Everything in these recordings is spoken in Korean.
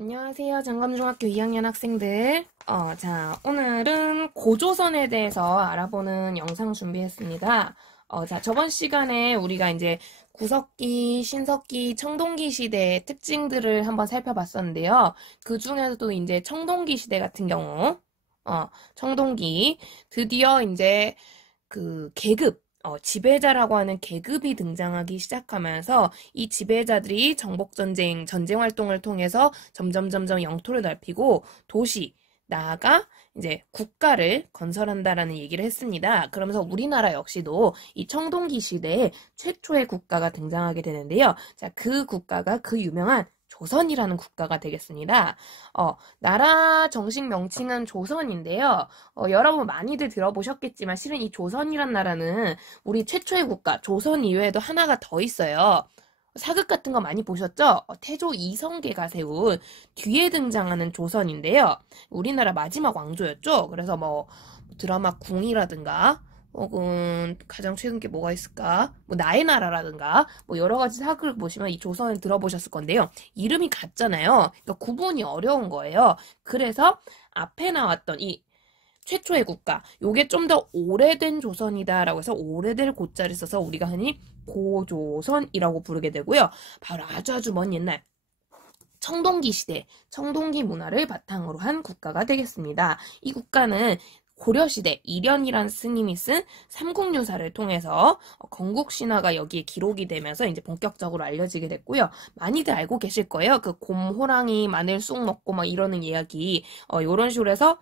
안녕하세요. 장감중학교 2학년 학생들. 오늘은 고조선에 대해서 알아보는 영상 준비했습니다. 저번 시간에 우리가 이제 구석기, 신석기, 청동기 시대의 특징들을 한번 살펴봤었는데요. 그 중에서도 이제 청동기 시대 같은 경우, 청동기, 드디어 이제 그 계급, 지배자라고 하는 계급이 등장하기 시작하면서 이 지배자들이 정복전쟁, 전쟁 활동을 통해서 점점 영토를 넓히고 도시, 나아가 이제 국가를 건설한다라는 얘기를 했습니다. 그러면서 우리나라 역시도 이 청동기 시대에 최초의 국가가 등장하게 되는데요. 자, 그 국가가 그 유명한 조선이라는 국가가 되겠습니다. 나라 정식 명칭은 조선인데요. 여러분 많이들 들어보셨겠지만 실은 이 조선이란 나라는 우리 최초의 국가 조선 이외에도 하나가 더 있어요. 사극 같은 거 많이 보셨죠? 태조 이성계가 세운 뒤에 등장하는 조선인데요. 우리나라 마지막 왕조였죠. 그래서 뭐 드라마 궁이라든가 혹은 가장 최근 게 뭐가 있을까? 뭐 나의 나라라든가 뭐 여러 가지 사극을 보시면 이 조선을 들어보셨을 건데요. 이름이 같잖아요. 그러니까 구분이 어려운 거예요. 그래서 앞에 나왔던 이 최초의 국가, 요게 좀 더 오래된 조선이다라고 해서 오래될 고자를 써서 우리가 흔히 고조선이라고 부르게 되고요. 바로 아주 먼 옛날 청동기 시대, 청동기 문화를 바탕으로 한 국가가 되겠습니다. 이 국가는 고려시대 이련이란 스님이 쓴 삼국유사를 통해서 건국 신화가 여기에 기록이 되면서 이제 본격적으로 알려지게 됐고요. 많이들 알고 계실 거예요. 그 곰, 호랑이, 마늘 쑥 먹고 막 이러는 이야기, 요런 식으로 해서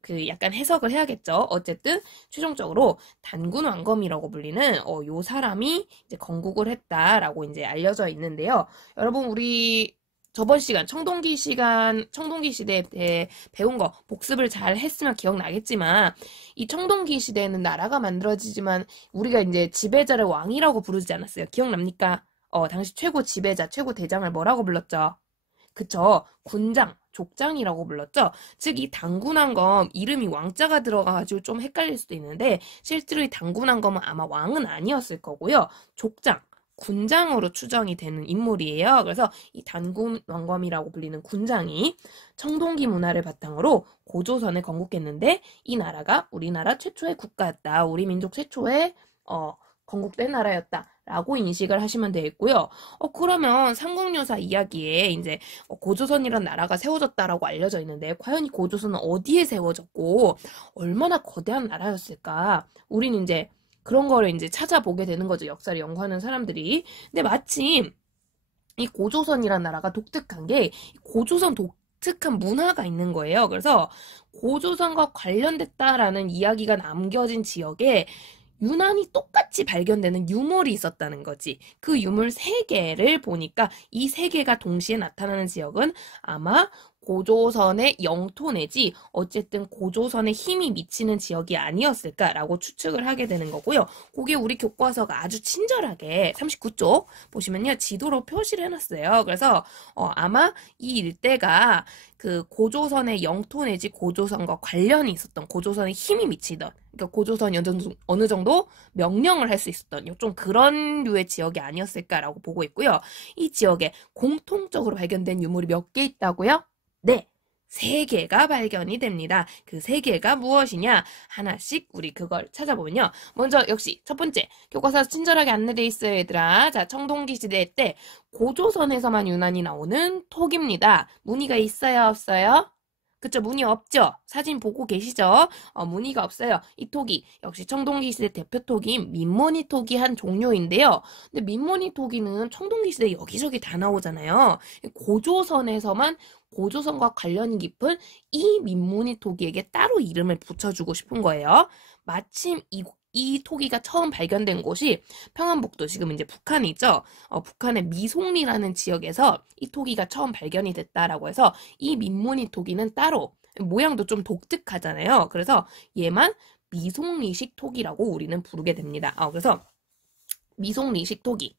그 약간 해석을 해야겠죠. 어쨌든 최종적으로 단군왕검이라고 불리는 요 사람이 이제 건국을 했다라고 이제 알려져 있는데요. 여러분 우리 저번 시간 청동기 시대에 대해 배운 거 복습을 잘 했으면 기억나겠지만 이 청동기 시대에는 나라가 만들어지지만 우리가 이제 지배자를 왕이라고 부르지 않았어요. 기억납니까? 당시 최고 지배자, 최고 대장을 뭐라고 불렀죠? 그쵸. 군장, 족장이라고 불렀죠. 즉, 이 단군왕검 이름이 왕자가 들어가가지고 좀 헷갈릴 수도 있는데 실제로 이 단군왕검은 아마 왕은 아니었을 거고요. 족장, 군장으로 추정이 되는 인물이에요. 그래서 이 단군왕검이라고 불리는 군장이 청동기 문화를 바탕으로 고조선을 건국했는데 이 나라가 우리나라 최초의 국가였다. 우리 민족 최초의 건국된 나라였다라고 인식을 하시면 되겠고요. 그러면 삼국유사 이야기에 이제 고조선이란 나라가 세워졌다라고 알려져 있는데 과연 이 고조선은 어디에 세워졌고 얼마나 거대한 나라였을까? 우린 이제 그런 거를 이제 찾아보게 되는 거죠. 역사를 연구하는 사람들이. 근데 마침 이 고조선이란 나라가 독특한 게 고조선 독특한 문화가 있는 거예요. 그래서 고조선과 관련됐다라는 이야기가 남겨진 지역에 유난히 똑같이 발견되는 유물이 있었다는 거지. 그 유물 3개를 보니까 이 3개가 동시에 나타나는 지역은 아마 고조선의 영토 내지 어쨌든 고조선의 힘이 미치는 지역이 아니었을까라고 추측을 하게 되는 거고요. 그게 우리 교과서가 아주 친절하게 39쪽 보시면요. 지도로 표시를 해놨어요. 그래서 아마 이 일대가 그 고조선의 영토 내지 고조선과 관련이 있었던 고조선의 힘이 미치던 그러니까 고조선이 어느 정도 명령을 할 수 있었던 좀 그런 류의 지역이 아니었을까라고 보고 있고요. 이 지역에 공통적으로 발견된 유물이 몇 개 있다고요? 네, 3개가 발견이 됩니다. 그 3개가 무엇이냐? 하나씩 우리 그걸 찾아보면요. 먼저 역시 첫 번째 교과서에서 친절하게 안내되어 있어요, 얘들아. 자, 청동기 시대 때 고조선에서만 유난히 나오는 톡입니다. 무늬가 있어요, 없어요? 그쵸, 무늬 없죠? 사진 보고 계시죠? 무늬가 없어요. 이 토기, 역시 청동기 시대 대표 토기인 민모니 토기 한 종류인데요. 근데 민모니 토기는 청동기 시대 여기저기 다 나오잖아요. 고조선에서만 고조선과 관련이 깊은 이 민모니 토기에게 따로 이름을 붙여주고 싶은 거예요. 마침 이 토기가 처음 발견된 곳이 평안북도 지금 이제 북한에 있죠. 북한의 미송리라는 지역에서 이 토기가 처음 발견이 됐다라고 해서 이 민모니 토기는 따로 모양도 좀 독특하잖아요. 그래서 얘만 미송리식 토기라고 우리는 부르게 됩니다. 그래서 미송리식 토기.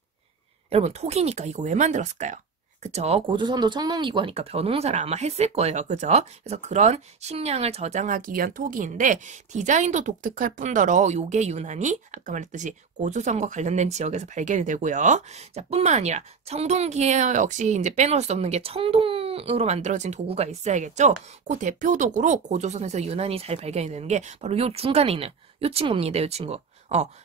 여러분 토기니까 이거 왜 만들었을까요? 그쵸. 고조선도 청동기고 하니까 벼농사를 아마 했을 거예요. 그죠? 그래서 그런 식량을 저장하기 위한 토기인데 디자인도 독특할 뿐더러 요게 유난히 아까 말했듯이 고조선과 관련된 지역에서 발견이 되고요. 자, 뿐만 아니라 청동기에 역시 이제 빼놓을 수 없는 게 땅으로 만들어진 도구가 있어야겠죠? 그 대표 도구로 고조선에서 유난히 잘 발견이 되는 게 바로 요 중간에 있는 요 친구입니다. 요 친구.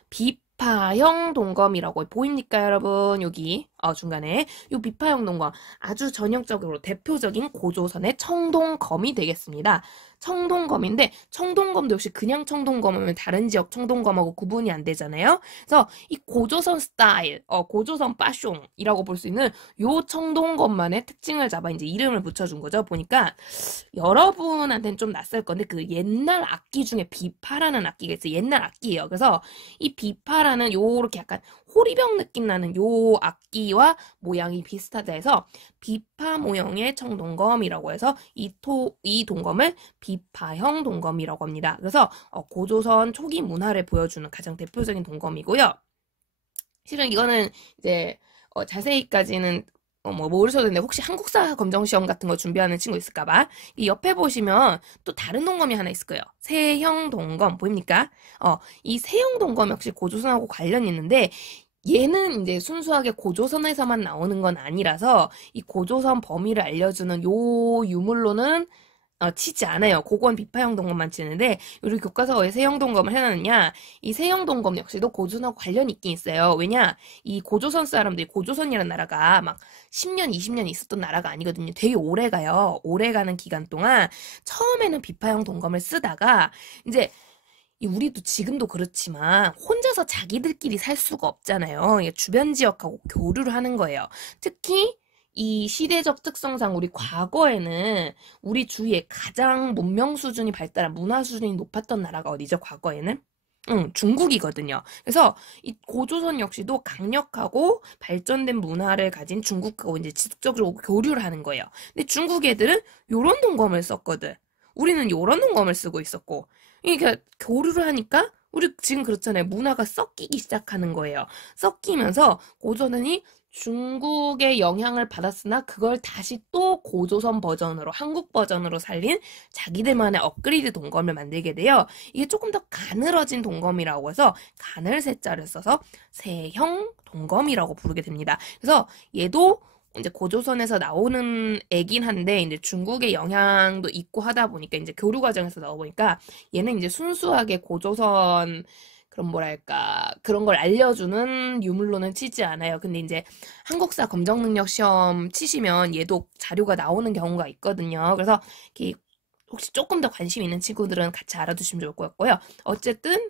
비파형 동검이라고 보입니까, 여러분? 여기 중간에 요 비파형 동검 아주 전형적으로 대표적인 고조선의 청동검이 되겠습니다. 청동검인데 청동검도 역시 그냥 청동검이면 다른 지역 청동검하고 구분이 안 되잖아요. 그래서 이 고조선 스타일, 고조선 파숑이라고 볼 수 있는 요 청동검만의 특징을 잡아 이제 이름을 붙여준 거죠. 보니까 여러분한테는 좀 낯설 건데 그 옛날 악기 중에 비파라는 악기가 있어요. 옛날 악기예요. 그래서 이 비파라는 요렇게 약간 호리병 느낌 나는 요 악기와 모양이 비슷하다 해서 비파 모형의 청동검이라고 해서 이 동검을 비파형 동검이라고 합니다. 그래서 고조선 초기 문화를 보여주는 가장 대표적인 동검이고요. 실은 이거는 이제 자세히까지는 모르셔도 되는데 혹시 한국사 검정시험 같은 거 준비하는 친구 있을까봐 이 옆에 보시면 또 다른 동검이 하나 있을 거예요. 세형 동검 보입니까? 이 세형 동검 역시 고조선하고 관련이 있는데 얘는 이제 순수하게 고조선에서만 나오는 건 아니라서 이 고조선 범위를 알려주는 요 유물로는 치지 않아요. 그건 비파형 동검만 치는데 우리 교과서에 왜 세형 동검을 해놨느냐? 이 세형 동검 역시도 고조선하고 관련이 있긴 있어요. 왜냐? 이 고조선 사람들이 고조선이라는 나라가 막 10년, 20년 있었던 나라가 아니거든요. 되게 오래 가요. 오래 가는 기간 동안 처음에는 비파형 동검을 쓰다가 이제 우리도 지금도 그렇지만 혼자서 자기들끼리 살 수가 없잖아요. 주변 지역하고 교류를 하는 거예요. 특히 이 시대적 특성상 우리 과거에는 우리 주위에 가장 문명 수준이 발달한 문화 수준이 높았던 나라가 어디죠? 과거에는? 중국이거든요. 그래서 이 고조선 역시도 강력하고 발전된 문화를 가진 중국하고 이제 지속적으로 교류를 하는 거예요. 근데 중국 애들은 요런 동검을 썼거든. 우리는 요런 동검을 쓰고 있었고. 그러니까 교류를 하니까 우리 지금 그렇잖아요. 문화가 섞이기 시작하는 거예요. 섞이면서 고조선이 중국의 영향을 받았으나 그걸 다시 또 고조선 버전으로 한국 버전으로 살린 자기들만의 업그레이드 동검을 만들게 돼요. 이게 조금 더 가늘어진 동검이라고 해서 가늘세자를 써서 세형 동검이라고 부르게 됩니다. 그래서 얘도 이제 고조선에서 나오는 애긴 한데 이제 중국의 영향도 있고 하다 보니까 이제 교류 과정에서 나오니까 얘는 이제 순수하게 고조선 그런 뭐랄까 그런 걸 알려주는 유물로는 치지 않아요. 근데 이제 한국사 검정 능력 시험 치시면 얘도 자료가 나오는 경우가 있거든요. 그래서 혹시 조금 더 관심 있는 친구들은 같이 알아두시면 좋을 것 같고요. 어쨌든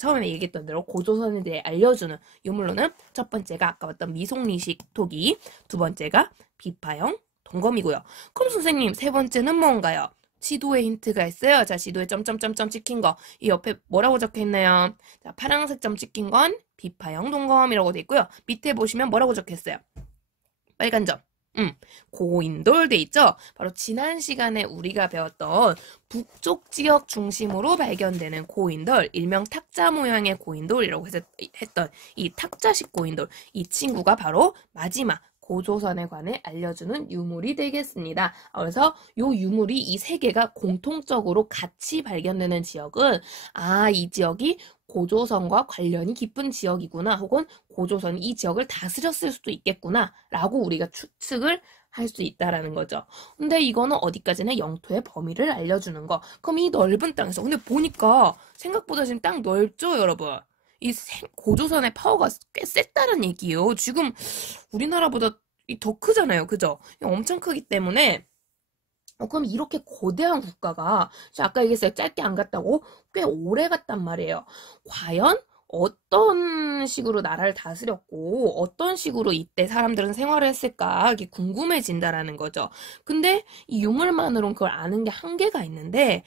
처음에 얘기했던 대로 고조선에 대해 알려주는 유물로는 첫 번째가 아까 봤던 미송리식 토기, 두 번째가 비파형 동검이고요. 그럼 선생님 세 번째는 뭔가요? 지도에 힌트가 있어요. 자, 지도에 점점점점 찍힌 거. 이 옆에 뭐라고 적혀 있나요? 자, 파란색 점 찍힌 건 비파형 동검이라고 돼 있고요. 밑에 보시면 뭐라고 적혀 있어요? 빨간 점. 고인돌 돼 있죠? 바로 지난 시간에 우리가 배웠던 북쪽 지역 중심으로 발견되는 고인돌, 일명 탁자 모양의 고인돌이라고 했던 이 탁자식 고인돌, 이 친구가 바로 마지막 고조선에 관해 알려주는 유물이 되겠습니다. 그래서 요 유물이 이 세 개가 공통적으로 같이 발견되는 지역은 이 지역이 고조선과 관련이 깊은 지역이구나 혹은 고조선이 이 지역을 다스렸을 수도 있겠구나 라고 우리가 추측을 할 수 있다라는 거죠. 근데 이거는 어디까지나 영토의 범위를 알려주는 거. 그럼 이 넓은 땅에서 근데 보니까 생각보다 지금 땅 넓죠, 여러분? 이 고조선의 파워가 꽤 셌다는 얘기예요. 지금 우리나라보다 더 크잖아요. 그죠? 엄청 크기 때문에 그럼 이렇게 거대한 국가가 아까 얘기했어요. 짧게 안 갔다고 꽤 오래 갔단 말이에요. 과연 어떤 식으로 나라를 다스렸고 어떤 식으로 이때 사람들은 생활을 했을까 이게 궁금해진다라는 거죠. 근데 이 유물만으로는 그걸 아는 게 한계가 있는데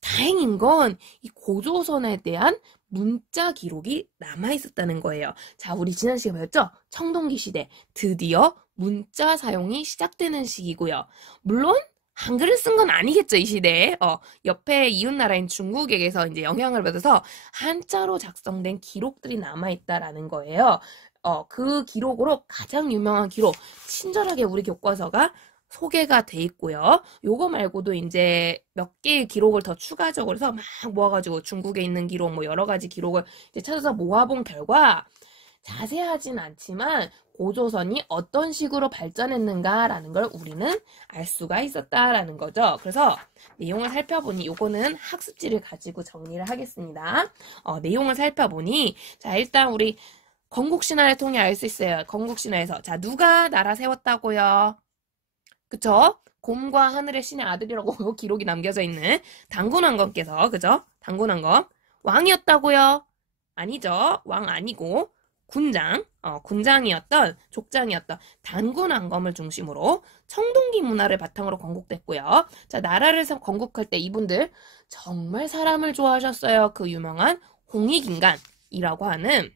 다행인 건 이 고조선에 대한 문자 기록이 남아있었다는 거예요. 자, 우리 지난 시간에 배웠죠? 청동기 시대 드디어 문자 사용이 시작되는 시기고요. 물론 한글을 쓴 건 아니겠죠, 이 시대에. 옆에 이웃나라인 중국에게서 이제 영향을 받아서 한자로 작성된 기록들이 남아있다라는 거예요. 그 기록으로 가장 유명한 기록, 친절하게 우리 교과서가 소개가 돼 있고요. 요거 말고도 이제 몇 개의 기록을 더 추가적으로 해서 막 모아가지고 중국에 있는 기록, 뭐 여러 가지 기록을 이제 찾아서 모아본 결과 자세하진 않지만 고조선이 어떤 식으로 발전했는가라는 걸 우리는 알 수가 있었다라는 거죠. 그래서 내용을 살펴보니 요거는 학습지를 가지고 정리를 하겠습니다. 내용을 살펴보니 자 일단 우리 건국신화를 통해 알 수 있어요. 건국신화에서 자 누가 나라 세웠다고요? 그쵸? 곰과 하늘의 신의 아들이라고 기록이 남겨져 있는 단군왕검께서 그죠? 단군왕검 왕이었다고요? 아니죠. 왕 아니고 군장이었던 족장이었던 단군왕검을 중심으로 청동기 문화를 바탕으로 건국됐고요. 자 나라를 건국할 때 이분들 정말 사람을 좋아하셨어요. 그 유명한 홍익인간이라고 하는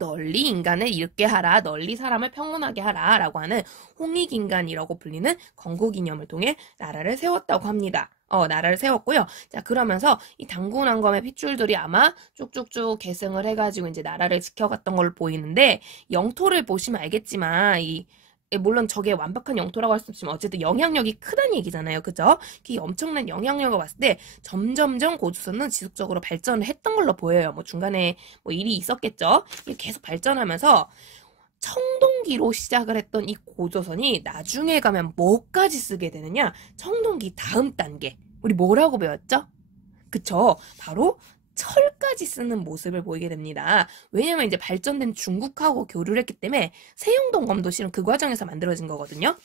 널리 인간을 잃게 하라, 널리 사람을 평온하게 하라 라고 하는 홍익인간이라고 불리는 건국이념을 통해 나라를 세웠다고 합니다. 나라를 세웠고요. 자, 그러면서 이 단군왕검의 핏줄들이 아마 쭉쭉쭉 계승을 해가지고 이제 나라를 지켜갔던 걸로 보이는데, 영토를 보시면 알겠지만, 물론 저게 완벽한 영토라고 할 수 없지만 어쨌든 영향력이 크다는 얘기잖아요. 그죠? 그 엄청난 영향력을 봤을 때 점점점 고조선은 지속적으로 발전을 했던 걸로 보여요. 뭐 중간에 뭐 일이 있었겠죠. 계속 발전하면서 청동기로 시작을 했던 이 고조선이 나중에 가면 뭐까지 쓰게 되느냐? 청동기 다음 단계. 우리 뭐라고 배웠죠? 그쵸? 바로 철까지 쓰는 모습을 보이게 됩니다. 왜냐면 이제 발전된 중국하고 교류를 했기 때문에 세용동검도 실은 그 과정에서 만들어진 거거든요.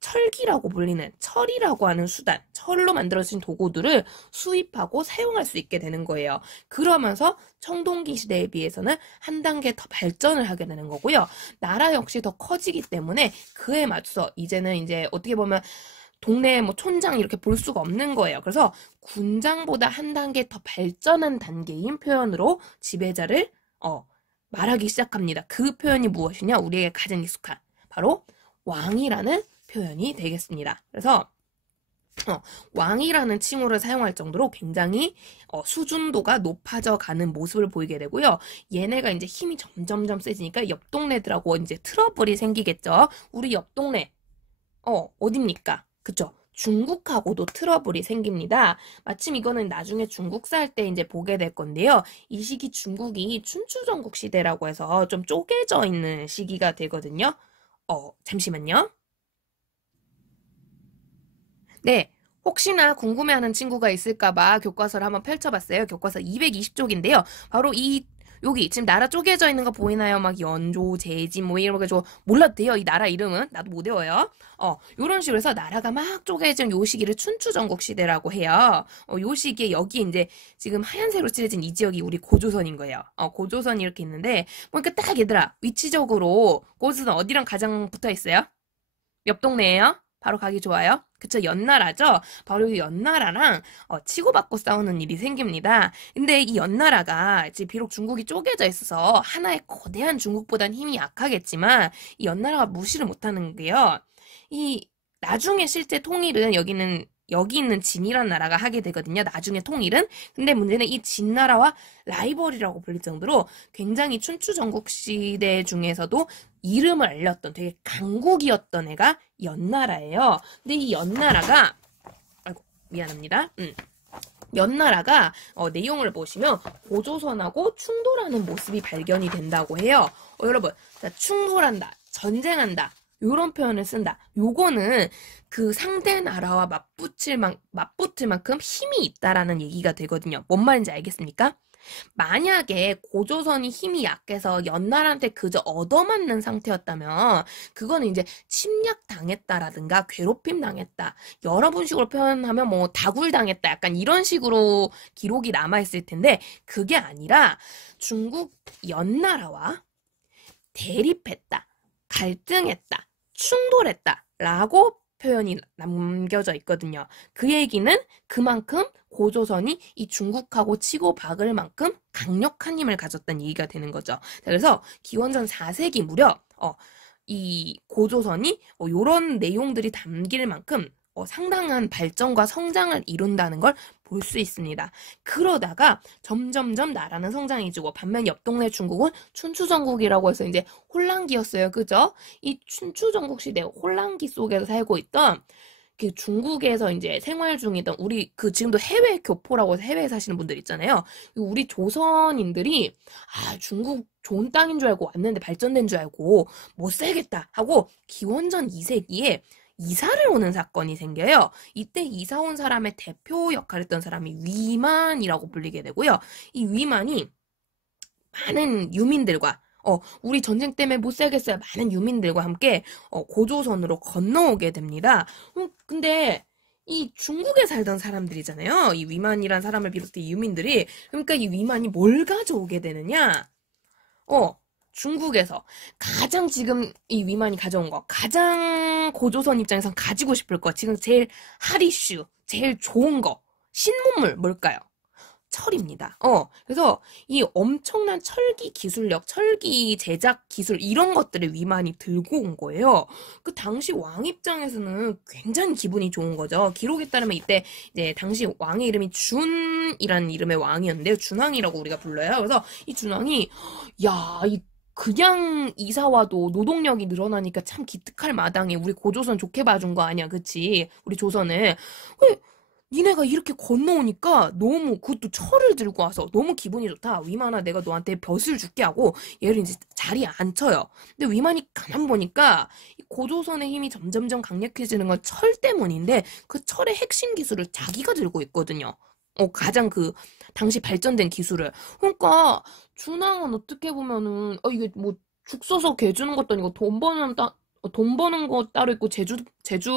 철기라고 불리는 철이라고 하는 수단, 철로 만들어진 도구들을 수입하고 사용할 수 있게 되는 거예요. 그러면서 청동기 시대에 비해서는 한 단계 더 발전을 하게 되는 거고요. 나라 역시 더 커지기 때문에 그에 맞춰서 이제는 이제 어떻게 보면 동네 뭐 촌장 이렇게 볼 수가 없는 거예요. 그래서 군장보다 한 단계 더 발전한 단계인 표현으로 지배자를 말하기 시작합니다. 그 표현이 무엇이냐? 우리에게 가장 익숙한 바로 왕이라는 표현이 되겠습니다. 그래서 왕이라는 칭호를 사용할 정도로 굉장히 수준도가 높아져 가는 모습을 보이게 되고요. 얘네가 이제 힘이 점점점 세지니까 옆 동네들하고 이제 트러블이 생기겠죠. 우리 옆 동네 어딥니까? 그쵸? 중국하고도 트러블이 생깁니다. 마침 이거는 나중에 중국사 할 때 이제 보게 될 건데요. 이 시기 중국이 춘추전국 시대라고 해서 좀 쪼개져 있는 시기가 되거든요. 잠시만요. 네. 혹시나 궁금해하는 친구가 있을까봐 교과서를 한번 펼쳐봤어요. 교과서 220쪽인데요. 바로 여기 지금 나라 쪼개져 있는 거 보이나요? 막 연조, 제진 뭐 이런 거 몰라도 돼요. 이 나라 이름은 나도 못 외워요. 요런 식으로 해서 나라가 막 쪼개진 요 시기를 춘추전국 시대라고 해요. 요 시기에 여기 이제 지금 하얀색으로 칠해진 이 지역이 우리 고조선인 거예요. 고조선이 이렇게 있는데 그러니까 딱 얘들아 위치적으로 고조선 어디랑 가장 붙어 있어요? 옆 동네예요? 바로 가기 좋아요. 그쵸? 연나라죠? 바로 이 연나라랑 치고받고 싸우는 일이 생깁니다. 근데 이 연나라가 이제 비록 중국이 쪼개져 있어서 하나의 거대한 중국보단 힘이 약하겠지만 이 연나라가 무시를 못하는 게요. 이 나중에 실제 통일은 여기 있는 진이라는 나라가 하게 되거든요. 나중에 통일은. 근데 문제는 이 진나라와 라이벌이라고 불릴 정도로 굉장히 춘추전국 시대 중에서도 이름을 알렸던 되게 강국이었던 애가 연나라예요. 근데 이 연나라가 아이고 미안합니다. 연나라가 내용을 보시면 고조선하고 충돌하는 모습이 발견이 된다고 해요. 여러분, 자, 충돌한다, 전쟁한다. 요런 표현을 쓴다. 요거는 그 상대 나라와 맞붙을 만큼 힘이 있다라는 얘기가 되거든요. 뭔 말인지 알겠습니까? 만약에 고조선이 힘이 약해서 연나라한테 그저 얻어맞는 상태였다면 그거는 이제 침략당했다라든가 괴롭힘 당했다. 여러 분식으로 표현하면 뭐 다굴당했다. 약간 이런 식으로 기록이 남아있을 텐데 그게 아니라 중국 연나라와 대립했다. 갈등했다. 충돌했다. 라고 표현이 남겨져 있거든요. 그 얘기는 그만큼 고조선이 이 중국하고 치고 박을 만큼 강력한 힘을 가졌다는 얘기가 되는 거죠. 그래서 기원전 4세기 무렵 이 고조선이 이런 내용들이 담길 만큼 상당한 발전과 성장을 이룬다는 걸 볼 수 있습니다. 그러다가 점점점 나라는 성장해지고 반면 옆 동네 중국은 춘추전국이라고 해서 이제 혼란기였어요. 그죠? 이 춘추전국 시대 혼란기 속에서 살고 있던 그 중국에서 이제 생활 중이던 우리 그 지금도 해외 교포라고 해서 해외에 사시는 분들 있잖아요. 우리 조선인들이 중국 좋은 땅인 줄 알고 왔는데 발전된 줄 알고 못 살겠다 하고 기원전 2세기에 이사를 오는 사건이 생겨요. 이때 이사 온 사람의 대표 역할을 했던 사람이 위만이라고 불리게 되고요. 이 위만이 많은 유민들과 우리 전쟁 때문에 못 살겠어요. 많은 유민들과 함께 고조선으로 건너오게 됩니다. 근데 이 중국에 살던 사람들이잖아요. 이 위만이란 사람을 비롯해 유민들이. 그러니까 이 위만이 뭘 가져오게 되느냐? 중국에서 가장 지금 이 위만이 가져온 거, 가장 고조선 입장에선 가지고 싶을 거, 지금 제일 핫 이슈, 제일 좋은 거, 신문물 뭘까요? 철입니다. 그래서 이 엄청난 철기 기술력, 철기 제작 기술 이런 것들을 위만이 들고 온 거예요. 그 당시 왕 입장에서는 굉장히 기분이 좋은 거죠. 기록에 따르면 이때 이제 당시 왕의 이름이 준이라는 이름의 왕이었는데요. 준왕이라고 우리가 불러요. 그래서 이 준왕이 그냥 이사 와도 노동력이 늘어나니까 참 기특할 마당에 우리 고조선 좋게 봐준 거 아니야, 그치? 우리 조선을. 니네가 이렇게 건너오니까 너무 그것도 철을 들고 와서 너무 기분이 좋다. 위만아 내가 너한테 벼슬 줄게 하고 얘를 이제 자리에 앉혀요. 근데 위만이 가만 보니까 고조선의 힘이 점점점 강력해지는 건 철 때문인데 그 철의 핵심 기술을 자기가 들고 있거든요. 가장 그 당시 발전된 기술을. 그러니까 준왕은 어떻게 보면은 이게 뭐 죽 써서 개 주는 것도 아니고 돈 버는 거 따로 있고 제주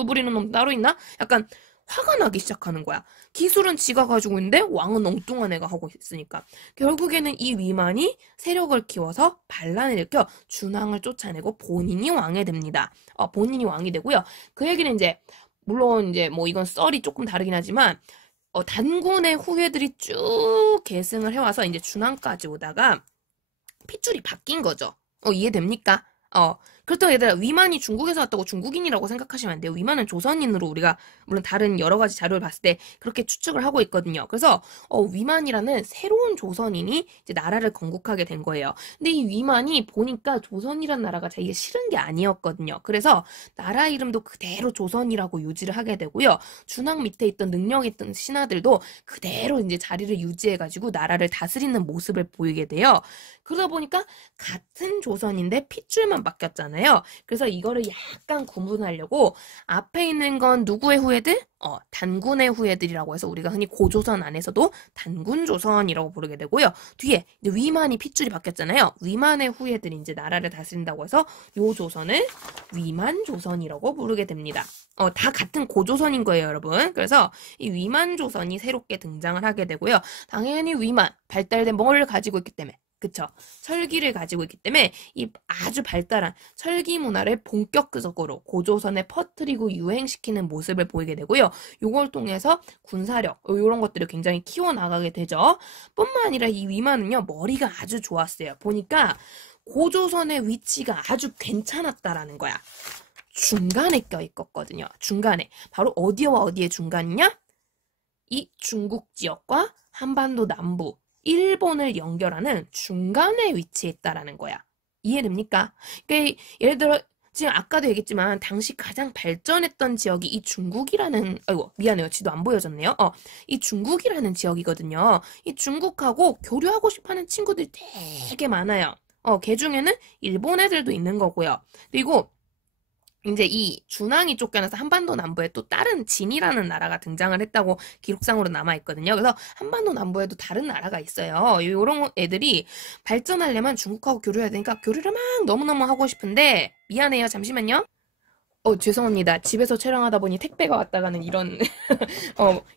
부리는 놈 따로 있나? 약간 화가 나기 시작하는 거야. 기술은 지가 가지고 있는데 왕은 엉뚱한 애가 하고 있으니까. 결국에는 이 위만이 세력을 키워서 반란을 일으켜 준왕을 쫓아내고 본인이 왕이 됩니다. 본인이 왕이 되고요. 그 얘기는 이제 물론 이제 뭐 이건 썰이 조금 다르긴 하지만 단군의 후예들이 쭉 계승을 해와서 이제 준왕까지 오다가 핏줄이 바뀐 거죠. 이해됩니까? 그렇다고 얘들아 위만이 중국에서 왔다고 중국인이라고 생각하시면 안 돼요. 위만은 조선인으로 우리가 물론 다른 여러 가지 자료를 봤을 때 그렇게 추측을 하고 있거든요. 그래서 위만이라는 새로운 조선인이 이제 나라를 건국하게 된 거예요. 근데 이 위만이 보니까 조선이란 나라가 자기가 싫은 게 아니었거든요. 그래서 나라 이름도 그대로 조선이라고 유지를 하게 되고요. 준왕 밑에 있던 능력 있던 신하들도 그대로 이제 자리를 유지해가지고 나라를 다스리는 모습을 보이게 돼요. 그러다 보니까 같은 조선인데 핏줄만 바뀌었잖아요. 그래서 이거를 약간 구분하려고 앞에 있는 건 누구의 후예들? 단군의 후예들이라고 해서 우리가 흔히 고조선 안에서도 단군조선이라고 부르게 되고요. 뒤에 이제 위만이 핏줄이 바뀌었잖아요. 위만의 후예들이 이제 나라를 다스린다고 해서 요 조선을 위만조선이라고 부르게 됩니다. 다 같은 고조선인 거예요, 여러분. 그래서 이 위만조선이 새롭게 등장을 하게 되고요. 당연히 위만, 발달된 뭘 가지고 있기 때문에 그쵸. 철기를 가지고 있기 때문에 이 아주 발달한 철기 문화를 본격적으로 고조선에 퍼뜨리고 유행시키는 모습을 보이게 되고요. 이걸 통해서 군사력 이런 것들을 굉장히 키워나가게 되죠. 뿐만 아니라 이 위만은요. 머리가 아주 좋았어요. 보니까 고조선의 위치가 아주 괜찮았다라는 거야. 중간에 껴있었거든요. 중간에. 바로 어디와 어디의 중간이냐? 이 중국 지역과 한반도 남부 일본을 연결하는 중간에 위치했다라는 거야. 이해됩니까? 그러니까 예를 들어 지금 아까도 얘기했지만 당시 가장 발전했던 지역이 이 중국이라는 미안해요. 지도 안 보여졌네요. 이 중국이라는 지역이거든요. 이 중국하고 교류하고 싶어하는 친구들이 되게 많아요. 걔 중에는 일본 애들도 있는 거고요. 그리고 이제 이 준왕이 쫓겨나서 한반도 남부에 또 다른 진이라는 나라가 등장을 했다고 기록상으로 남아있거든요. 그래서 한반도 남부에도 다른 나라가 있어요. 이런 애들이 발전하려면 중국하고 교류해야 되니까 교류를 막 너무너무 하고 싶은데 미안해요. 잠시만요. 죄송합니다. 집에서 촬영하다 보니 택배가 왔다 가는 이런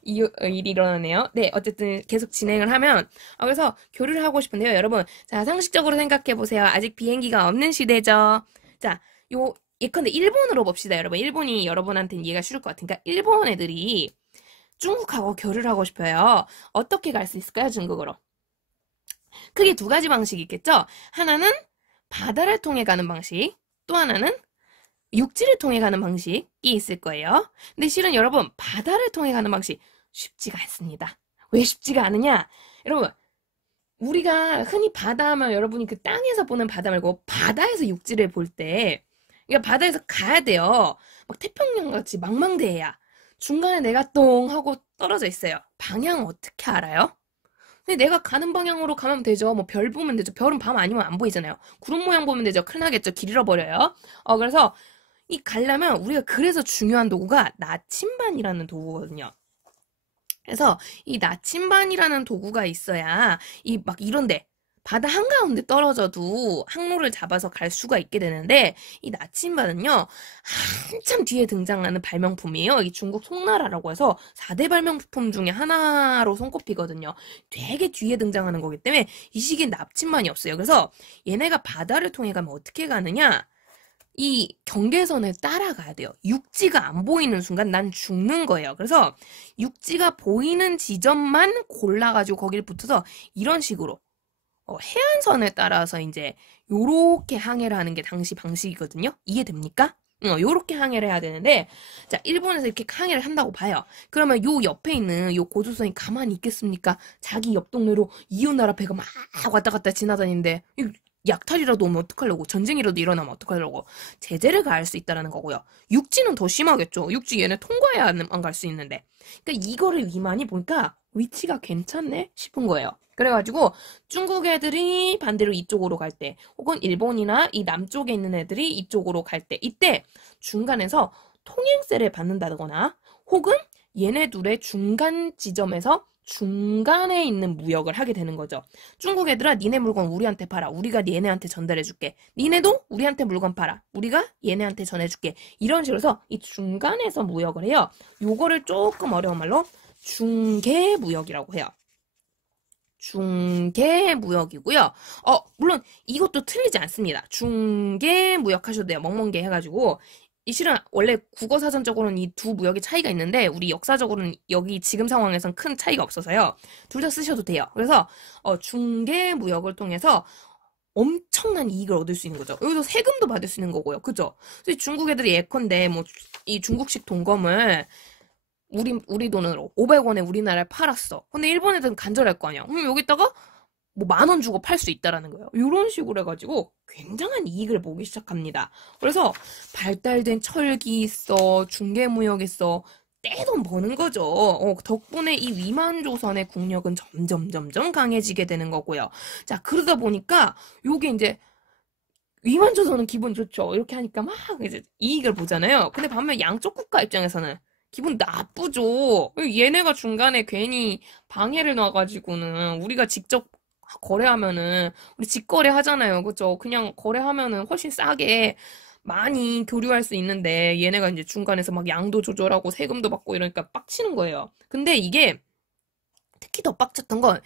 일이 일어나네요. 네, 어쨌든 계속 진행을 하면 그래서 교류를 하고 싶은데요. 여러분, 자, 상식적으로 생각해보세요. 아직 비행기가 없는 시대죠. 자, 예컨대 일본으로 봅시다, 여러분. 일본이 여러분한테는 이해가 쉬울 것 같으니까 일본 애들이 중국하고 교류를 하고 싶어요. 어떻게 갈 수 있을까요, 중국으로? 크게 두 가지 방식이 있겠죠? 하나는 바다를 통해 가는 방식, 또 하나는 육지를 통해 가는 방식이 있을 거예요. 근데 실은 여러분, 바다를 통해 가는 방식 쉽지가 않습니다. 왜 쉽지가 않으냐? 여러분, 우리가 흔히 바다 하면 여러분이 그 땅에서 보는 바다 말고 바다에서 육지를 볼 때 그러니까 바다에서 가야 돼요. 막 태평양 같이 망망대해야. 중간에 내가 똥 하고 떨어져 있어요. 방향 어떻게 알아요? 근데 내가 가는 방향으로 가면 되죠. 뭐 별 보면 되죠. 별은 밤 아니면 안 보이잖아요. 구름 모양 보면 되죠. 큰일 나겠죠. 길 잃어버려요. 그래서 이 가려면 우리가 그래서 중요한 도구가 나침반이라는 도구거든요. 그래서 이 나침반이라는 도구가 있어야 이 막 이런데 바다 한가운데 떨어져도 항로를 잡아서 갈 수가 있게 되는데 이 나침반은요 한참 뒤에 등장하는 발명품이에요. 이 중국 송나라라고 해서 4대 발명품 중에 하나로 손꼽히거든요. 되게 뒤에 등장하는 거기 때문에 이 시기엔 나침반이 없어요. 그래서 얘네가 바다를 통해 가면 어떻게 가느냐? 이 경계선을 따라가야 돼요. 육지가 안 보이는 순간 난 죽는 거예요. 그래서 육지가 보이는 지점만 골라가지고 거기를 붙어서 이런 식으로 해안선을 따라서 이제 요렇게 항해를 하는 게 당시 방식이거든요. 이해됩니까? 요렇게 항해를 해야 되는데 자 일본에서 이렇게 항해를 한다고 봐요. 그러면 요 옆에 있는 요 고조선이 가만히 있겠습니까? 자기 옆 동네로 이웃나라 배가 막 왔다 갔다 지나다니는데 약탈이라도 오면 어떡하려고 전쟁이라도 일어나면 어떡하려고 제재를 가할 수 있다는 거고요. 육지는 더 심하겠죠. 육지 얘네 통과해야만 갈 수 있는데 그러니까 이거를 위만이 보니까 위치가 괜찮네 싶은 거예요. 그래가지고 중국 애들이 반대로 이쪽으로 갈 때 혹은 일본이나 이 남쪽에 있는 애들이 이쪽으로 갈 때 이때 중간에서 통행세를 받는다거나 혹은 얘네 둘의 중간 지점에서 중간에 있는 무역을 하게 되는 거죠. 중국 애들아 니네 물건 우리한테 팔아. 우리가 얘네한테 전달해줄게. 니네도 우리한테 물건 팔아. 우리가 얘네한테 전해줄게. 이런 식으로 해서 이 중간에서 무역을 해요. 요거를 조금 어려운 말로 중개무역이라고 해요. 중개무역이고요. 물론 이것도 틀리지 않습니다. 중개무역 하셔도 돼요. 멍멍개 해가지고 이 실은 원래 국어사전적으로는 이 두 무역의 차이가 있는데 우리 역사적으로는 여기 지금 상황에선 큰 차이가 없어서요. 둘 다 쓰셔도 돼요. 그래서 중개무역을 통해서 엄청난 이익을 얻을 수 있는 거죠. 여기서 세금도 받을 수 있는 거고요. 그죠? 그래서 중국 애들이 예컨대 뭐 이 중국식 동검을 우리 돈으로 500원에 우리나라에 팔았어. 근데 일본 애들은 간절할 거 아니야. 그럼 여기다가 뭐 10,000원 주고 팔 수 있다라는 거예요. 이런 식으로 해가지고 굉장한 이익을 보기 시작합니다. 그래서 발달된 철기 있어, 중개무역 있어, 떼돈 버는 거죠. 덕분에 이 위만조선의 국력은 점점 강해지게 되는 거고요. 자, 그러다 보니까 요게 이제 위만조선은 기분 좋죠. 이렇게 하니까 막 이제 이익을 보잖아요. 근데 반면 양쪽 국가 입장에서는 기분 나쁘죠. 얘네가 중간에 괜히 방해를 놔가지고는 우리가 직접 거래하면은 우리 직거래 하잖아요. 그죠? 그냥 거래하면은 훨씬 싸게 많이 교류할 수 있는데 얘네가 이제 중간에서 막 양도 조절하고 세금도 받고 이러니까 빡치는 거예요. 근데 이게 특히 더 빡쳤던 건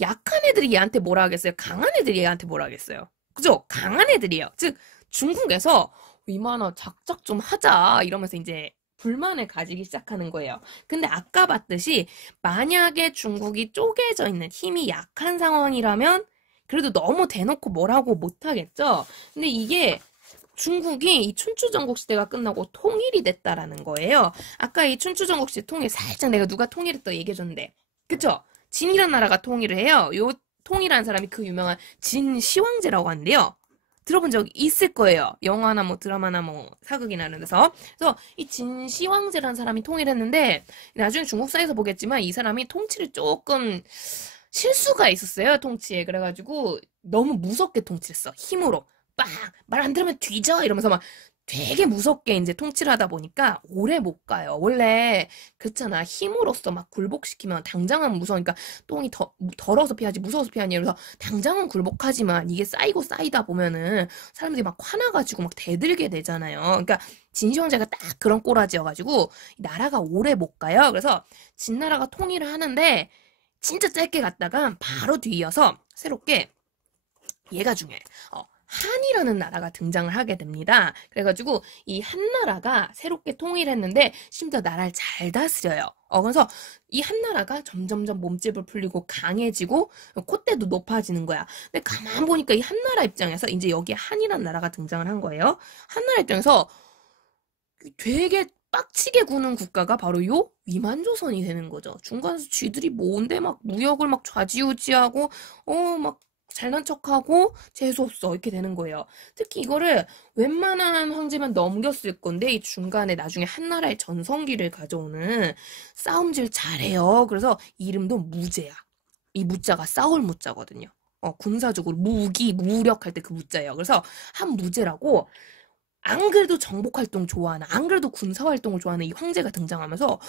약한 애들이 얘한테 뭐라 하겠어요? 강한 애들이 얘한테 뭐라 하겠어요? 그죠? 강한 애들이에요. 즉 중국에서 이만한 작작 좀 하자 이러면서 이제 불만을 가지기 시작하는 거예요. 근데 아까 봤듯이 만약에 중국이 쪼개져 있는 힘이 약한 상황이라면 그래도 너무 대놓고 뭐라고 못하겠죠. 근데 이게 중국이 이 춘추전국 시대가 끝나고 통일이 됐다라는 거예요. 아까 이 춘추전국 시대 통일 살짝 내가 누가 통일했다 얘기해줬는데 그쵸? 진이란 나라가 통일을 해요. 요 통일한 사람이 그 유명한 진시황제라고 하는데요. 들어본 적 있을 거예요. 영화나 뭐 드라마나 뭐 사극이나 이런 데서. 그래서 이 진시황제라는 사람이 통일했는데 나중에 중국사에서 보겠지만 이 사람이 통치를 조금 실수가 있었어요. 통치에. 그래가지고 너무 무섭게 통치했어. 힘으로. 빡! 말 안 들으면 뒤져! 이러면서 막 되게 무섭게 이제 통치를 하다 보니까 오래 못 가요. 원래 그렇잖아. 힘으로써 막 굴복시키면 당장은 무서우니까 똥이 더러워서 피하지 무서워서 피하니 이러면서 당장은 굴복하지만 이게 쌓이고 쌓이다 보면은 사람들이 막 화나가지고 막 대들게 되잖아요. 그러니까 진시황제가 딱 그런 꼬라지여가지고 나라가 오래 못 가요. 그래서 진나라가 통일을 하는데 진짜 짧게 갔다가 바로 뒤이어서 새롭게 얘가 중요해. 한이라는 나라가 등장을 하게 됩니다. 그래가지고 이 한나라가 새롭게 통일했는데 심지어 나라를 잘 다스려요. 그래서 이 한나라가 점점점 몸집을 풀리고 강해지고 콧대도 높아지는 거야. 근데 가만 보니까 이 한나라 입장에서 이제 여기에 한이라는 나라가 등장을 한 거예요. 한나라 입장에서 되게 빡치게 구는 국가가 바로 요 위만조선이 되는 거죠. 중간에서 쥐들이 뭔데 막 무역을 막 좌지우지하고 막 잘난 척하고 재수없어 이렇게 되는 거예요. 특히 이거를 웬만한 황제만 넘겼을 건데 이 중간에 나중에 한나라의 전성기를 가져오는 싸움질 잘해요. 그래서 이름도 무제야. 이 무자가 싸울 무자거든요. 군사적으로 무기, 무력할 때 그 무자예요. 그래서 한무제라고 안 그래도 정복활동 좋아하는, 안 그래도 군사활동을 좋아하는 이 황제가 등장하면서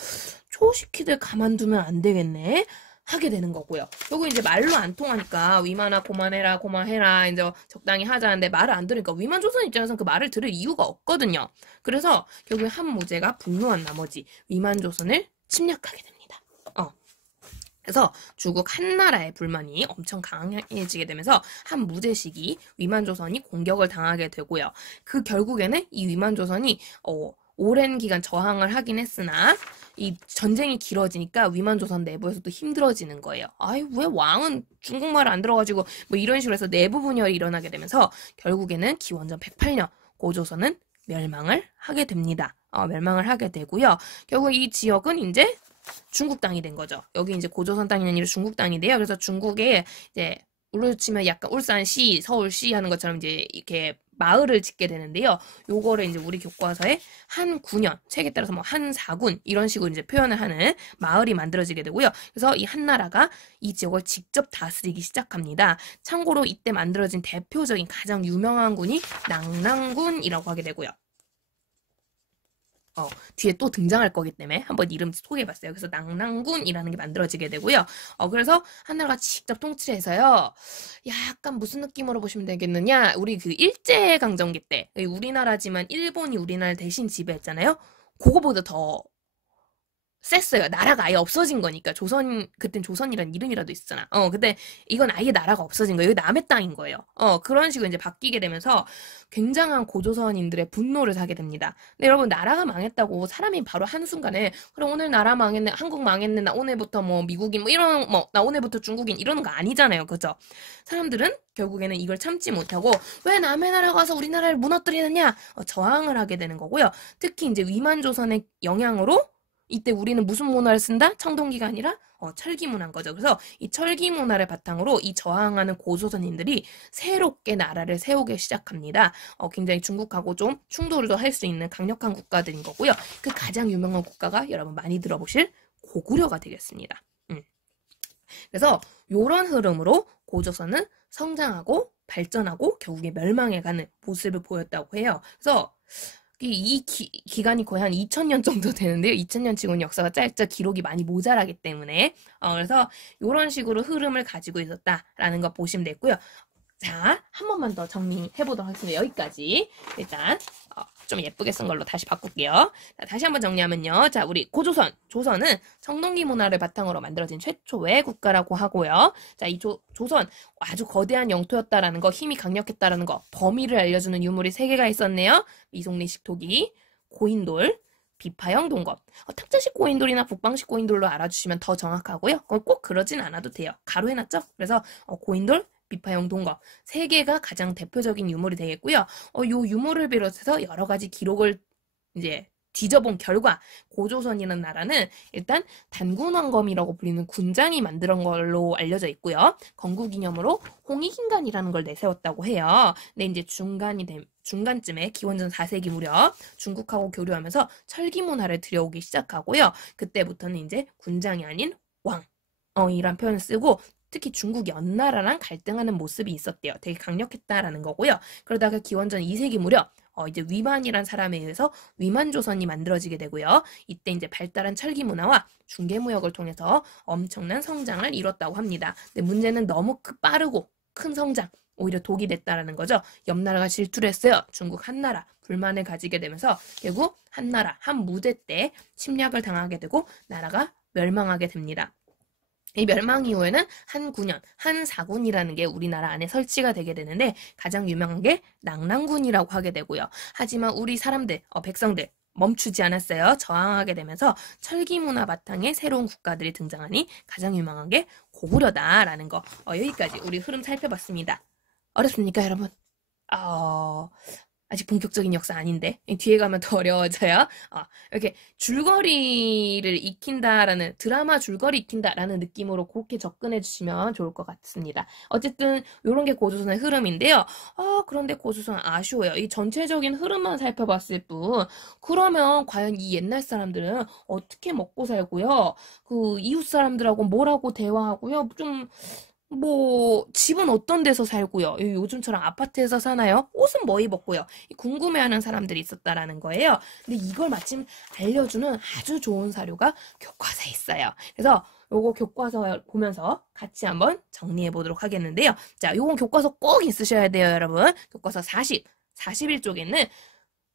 초시키들 가만두면 안 되겠네? 하게 되는 거고요. 결국 이제 말로 안 통하니까 위만아 고만해라 고만해라 이제 적당히 하자는데 말을 안 들으니까 위만 조선 입장에서는 그 말을 들을 이유가 없거든요. 그래서 결국에 한무제가 분노한 나머지 위만 조선을 침략하게 됩니다. 그래서 중국 한나라의 불만이 엄청 강해지게 되면서 한무제식이 위만조선이 공격을 당하게 되고요. 그 결국에는 이 위만조선이 오랜 기간 저항을 하긴 했으나 이 전쟁이 길어지니까 위만조선 내부에서도 힘들어지는 거예요. 아이 왜 왕은 중국말을 안 들어가지고 뭐 이런 식으로 해서 내부 분열이 일어나게 되면서 결국에는 기원전 108년 고조선은 멸망을 하게 됩니다. 멸망을 하게 되고요. 결국 이 지역은 이제 중국 땅이 된 거죠. 여기 이제 고조선 땅이 아니라 중국 땅인데요. 그래서 중국에 이제 울로 치면 약간 울산시, 서울시 하는 것처럼 이제 이렇게 마을을 짓게 되는데요. 요거를 이제 우리 교과서에 한군현, 책에 따라서 뭐 한사군 이런 식으로 이제 표현을 하는 마을이 만들어지게 되고요. 그래서 이 한나라가 이 지역을 직접 다스리기 시작합니다. 참고로 이때 만들어진 대표적인 가장 유명한 군이 낭랑군이라고 하게 되고요. 뒤에 또 등장할 거기 때문에 한번 이름 소개해봤어요. 그래서 낭랑군이라는 게 만들어지게 되고요. 그래서 한나라가 직접 통치해서요. 약간 무슨 느낌으로 보시면 되겠느냐? 우리 그 일제강점기 때 우리나라지만 일본이 우리나라를 대신 지배했잖아요. 그거보다 더 셌어요. 나라가 아예 없어진 거니까. 그땐 조선이란 이름이라도 있었잖아. 근데 이건 아예 나라가 없어진 거예요. 이거 남의 땅인 거예요. 그런 식으로 이제 바뀌게 되면서 굉장한 고조선인들의 분노를 사게 됩니다. 근데 여러분, 나라가 망했다고 사람이 바로 한순간에, 그래, 오늘 나라 망했네, 한국 망했네, 나 오늘부터 뭐 미국인, 나 오늘부터 중국인, 이러는 거 아니잖아요. 그죠? 사람들은 결국에는 이걸 참지 못하고, 왜 남의 나라 가서 우리나라를 무너뜨리느냐? 저항을 하게 되는 거고요. 특히 이제 위만조선의 영향으로 이때 우리는 무슨 문화를 쓴다? 청동기가 아니라 철기 문화인 거죠. 그래서 이 철기 문화를 바탕으로 이 저항하는 고조선인들이 새롭게 나라를 세우기 시작합니다. 굉장히 중국하고 좀 충돌도 할 수 있는 강력한 국가들인 거고요. 그 가장 유명한 국가가 여러분 많이 들어보실 고구려가 되겠습니다. 그래서 이런 흐름으로 고조선은 성장하고 발전하고 결국에 멸망해가는 모습을 보였다고 해요. 그래서 이 기간이 거의 한 2000년 정도 되는데요. 2000년 치고는 역사가 짧죠. 기록이 많이 모자라기 때문에. 그래서 이런 식으로 흐름을 가지고 있었다라는 거 보시면 되고요. 자, 한 번만 더 정리해보도록 하겠습니다. 여기까지. 일단 좀 예쁘게 쓴 걸로 다시 바꿀게요. 자, 다시 한번 정리하면요. 자, 우리 조선은 청동기 문화를 바탕으로 만들어진 최초의 국가라고 하고요. 자, 이 조선 아주 거대한 영토였다라는 거, 힘이 강력했다라는 거, 범위를 알려주는 유물이 3개가 있었네요. 미송리식 토기, 고인돌, 비파형 동검. 탁자식 고인돌이나 북방식 고인돌로 알아주시면 더 정확하고요. 꼭 그러진 않아도 돼요. 가로해놨죠? 그래서 고인돌, 비파형 동검 3개가 가장 대표적인 유물이 되겠고요. 요 유물을 비롯해서 여러 가지 기록을 이제 뒤져본 결과 고조선이라는 나라는 일단 단군왕검이라고 불리는 군장이 만든 걸로 알려져 있고요. 건국기념으로 홍익인간이라는 걸 내세웠다고 해요. 근데 이제 중간쯤에 기원전 4세기 무렵 중국하고 교류하면서 철기 문화를 들여오기 시작하고요. 그때부터는 이제 군장이 아닌 왕 이란 표현을 쓰고 특히 중국 연나라랑 갈등하는 모습이 있었대요. 되게 강력했다라는 거고요. 그러다가 기원전 2세기 무렵 이제 위만이란 사람에 의해서 위만조선이 만들어지게 되고요. 이때 이제 발달한 철기 문화와 중개무역을 통해서 엄청난 성장을 이뤘다고 합니다. 근데 문제는 너무 빠르고 큰 성장, 오히려 독이 됐다라는 거죠. 옆나라가 질투를 했어요. 중국 한나라 불만을 가지게 되면서 결국 한나라 한무제 때 침략을 당하게 되고 나라가 멸망하게 됩니다. 이 멸망 이후에는 한군현, 한사군이라는 게 우리나라 안에 설치가 되게 되는데 가장 유명한 게 낭랑군이라고 하게 되고요. 하지만 우리 사람들, 백성들 멈추지 않았어요. 저항하게 되면서 철기 문화 바탕의 새로운 국가들이 등장하니 가장 유명한 게 고구려다라는 거. 여기까지 우리 흐름 살펴봤습니다. 어렵습니까, 여러분? 아직 본격적인 역사 아닌데 뒤에 가면 더 어려워져요. 이렇게 줄거리를 익힌다라는 드라마 줄거리 익힌다라는 느낌으로 그렇게 접근해 주시면 좋을 것 같습니다. 어쨌든 이런 게 고조선의 흐름인데요. 그런데 고조선 아쉬워요. 이 전체적인 흐름만 살펴봤을 뿐 그러면 과연 이 옛날 사람들은 어떻게 먹고 살고요? 그 이웃 사람들하고 뭐라고 대화하고요? 좀 집은 어떤 데서 살고요? 요즘처럼 아파트에서 사나요? 옷은 뭐 입었고요? 궁금해하는 사람들이 있었다라는 거예요. 근데 이걸 마침 알려주는 아주 좋은 사료가 교과서에 있어요. 그래서 요거 교과서 보면서 같이 한번 정리해 보도록 하겠는데요. 자, 요건 교과서 꼭 있으셔야 돼요, 여러분. 교과서 41쪽에는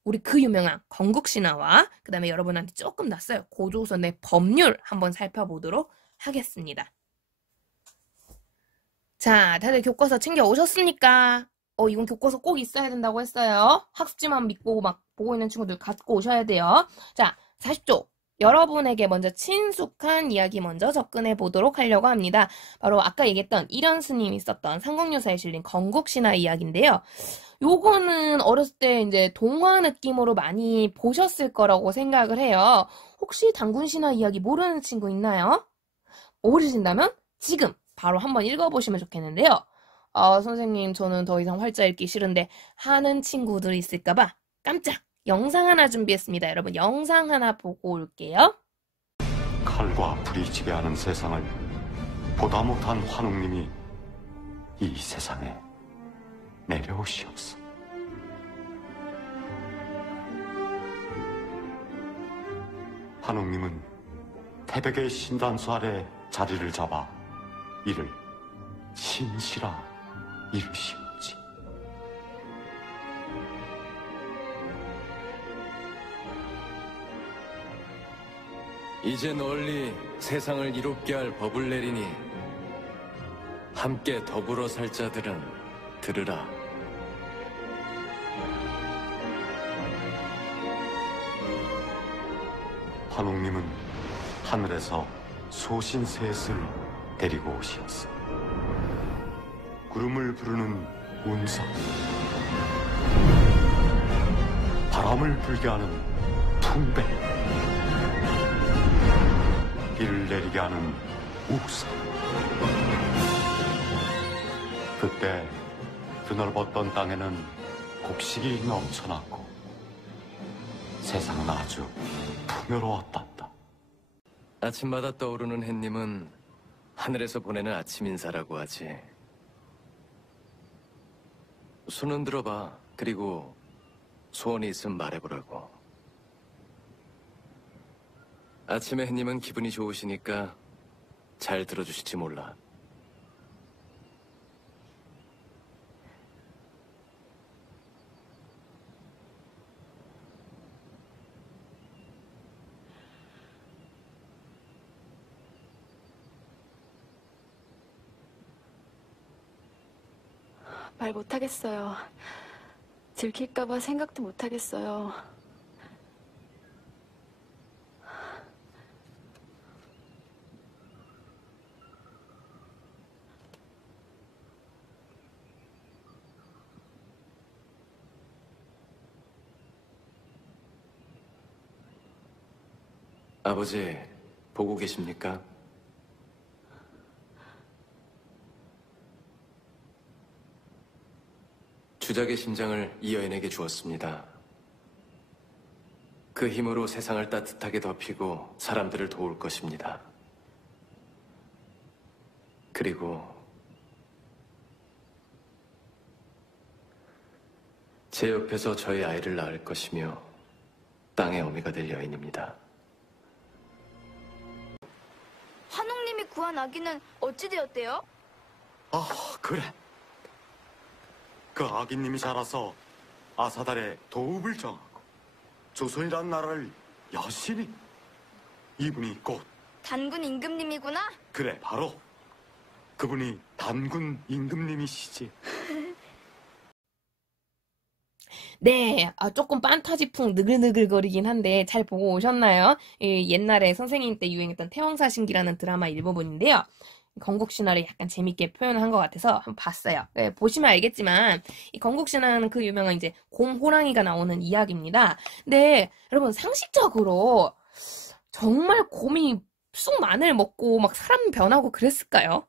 우리 그 유명한 건국신화와 그 다음에 여러분한테 조금 낯설 고조선의 법률 한번 살펴보도록 하겠습니다. 자, 다들 교과서 챙겨 오셨습니까? 이건 교과서 꼭 있어야 된다고 했어요. 학습지만 믿고 막 보고 있는 친구들 갖고 오셔야 돼요. 자, 40쪽. 여러분에게 먼저 친숙한 이야기 먼저 접근해 보도록 하려고 합니다. 바로 아까 얘기했던 이련 스님이 썼던 삼국유사에 실린 건국신화 이야기인데요. 요거는 어렸을 때 이제 동화 느낌으로 많이 보셨을 거라고 생각을 해요. 혹시 단군신화 이야기 모르는 친구 있나요? 모르신다면 지금 바로 한번 읽어보시면 좋겠는데요. 선생님, 저는 더 이상 활자 읽기 싫은데 하는 친구들이 있을까봐 깜짝 영상 하나 준비했습니다. 여러분, 영상 하나 보고 올게요. 칼과 불이 지배하는 세상을 보다 못한 환웅님이 이 세상에 내려오시옵소. 환웅님은 태백의 신단수 아래 자리를 잡아 이를 신시라 이르시옵지. 이제 널리 세상을 이롭게 할 법을 내리니 함께 더불어 살 자들은 들으라. 환웅님은 하늘에서 소신셋을 데리고 오시었어. 구름을 부르는 운석, 바람을 불게 하는 풍배, 비를 내리게 하는 우석. 그때 드넓었던 땅에는 곡식이 넘쳐났고 세상은 아주 풍요로웠단다. 아침마다 떠오르는 햇님은 하늘에서 보내는 아침 인사라고 하지. 손은 들어봐. 그리고 소원이 있으면 말해보라고. 아침에 햇님은 기분이 좋으시니까 잘 들어주실지 몰라. 말 못하겠어요. 들킬까봐 생각도 못하겠어요. 아버지, 보고 계십니까? 주작의 심장을 이 여인에게 주었습니다. 그 힘으로 세상을 따뜻하게 덮이고 사람들을 도울 것입니다. 그리고 제 옆에서 저희 아이를 낳을 것이며 땅의 어미가 될 여인입니다. 환웅님이 구한 아기는 어찌 되었대요? 그래. 그 아기님이 자라서 아사달에 도읍을 정하고 조선이란 나라를 여신이, 이분이 곧 단군 임금님이구나? 그래, 바로 그분이 단군 임금님이시지. 네, 조금 판타지풍 느글느글거리긴 한데 잘 보고 오셨나요? 옛날에 선생님 때 유행했던 태왕사신기라는 드라마 일부분인데요. 건국신화를 약간 재밌게 표현한 것 같아서 한번 봤어요. 네, 보시면 알겠지만 이 건국신화는 그 유명한 이제 곰 호랑이가 나오는 이야기입니다. 근데 여러분 상식적으로 정말 곰이 쑥마늘 먹고 막 사람 변하고 그랬을까요?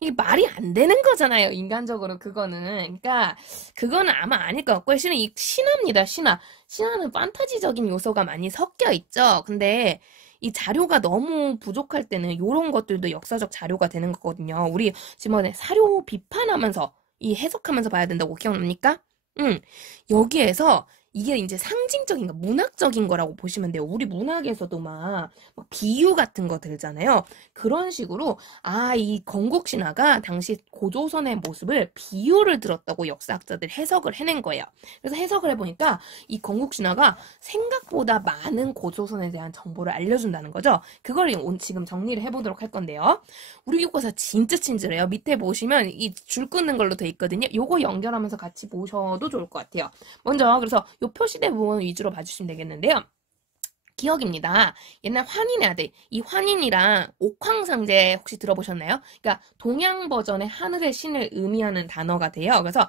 이게 말이 안 되는 거잖아요, 인간적으로, 그거는. 그러니까, 그거는 아마 아닐 것 같고요. 실은 이 신화입니다, 신화. 신화는 판타지적인 요소가 많이 섞여 있죠. 근데, 이 자료가 너무 부족할 때는 요런 것들도 역사적 자료가 되는 거거든요. 우리 지난번에 사료 비판하면서, 이 해석하면서 봐야 된다고 기억납니까? 여기에서, 이게 이제 상징적인 거, 문학적인 거라고 보시면 돼요. 우리 문학에서도 막 비유 같은 거 들잖아요. 그런 식으로 이 건국신화가 당시 고조선의 모습을 비유를 들었다고 역사학자들이 해석을 해낸 거예요. 그래서 해석을 해보니까 이 건국신화가 생각보다 많은 고조선에 대한 정보를 알려준다는 거죠. 그걸 지금 정리를 해보도록 할 건데요. 우리 교과서 진짜 친절해요. 밑에 보시면 이 줄 끊는 걸로 돼 있거든요. 요거 연결하면서 같이 보셔도 좋을 것 같아요. 먼저 그래서 요 표시대 부분 위주로 봐주시면 되겠는데요. 기억입니다. 옛날 환인의 아들, 이 환인이랑 옥황상제 혹시 들어보셨나요? 그러니까 동양 버전의 하늘의 신을 의미하는 단어가 돼요. 그래서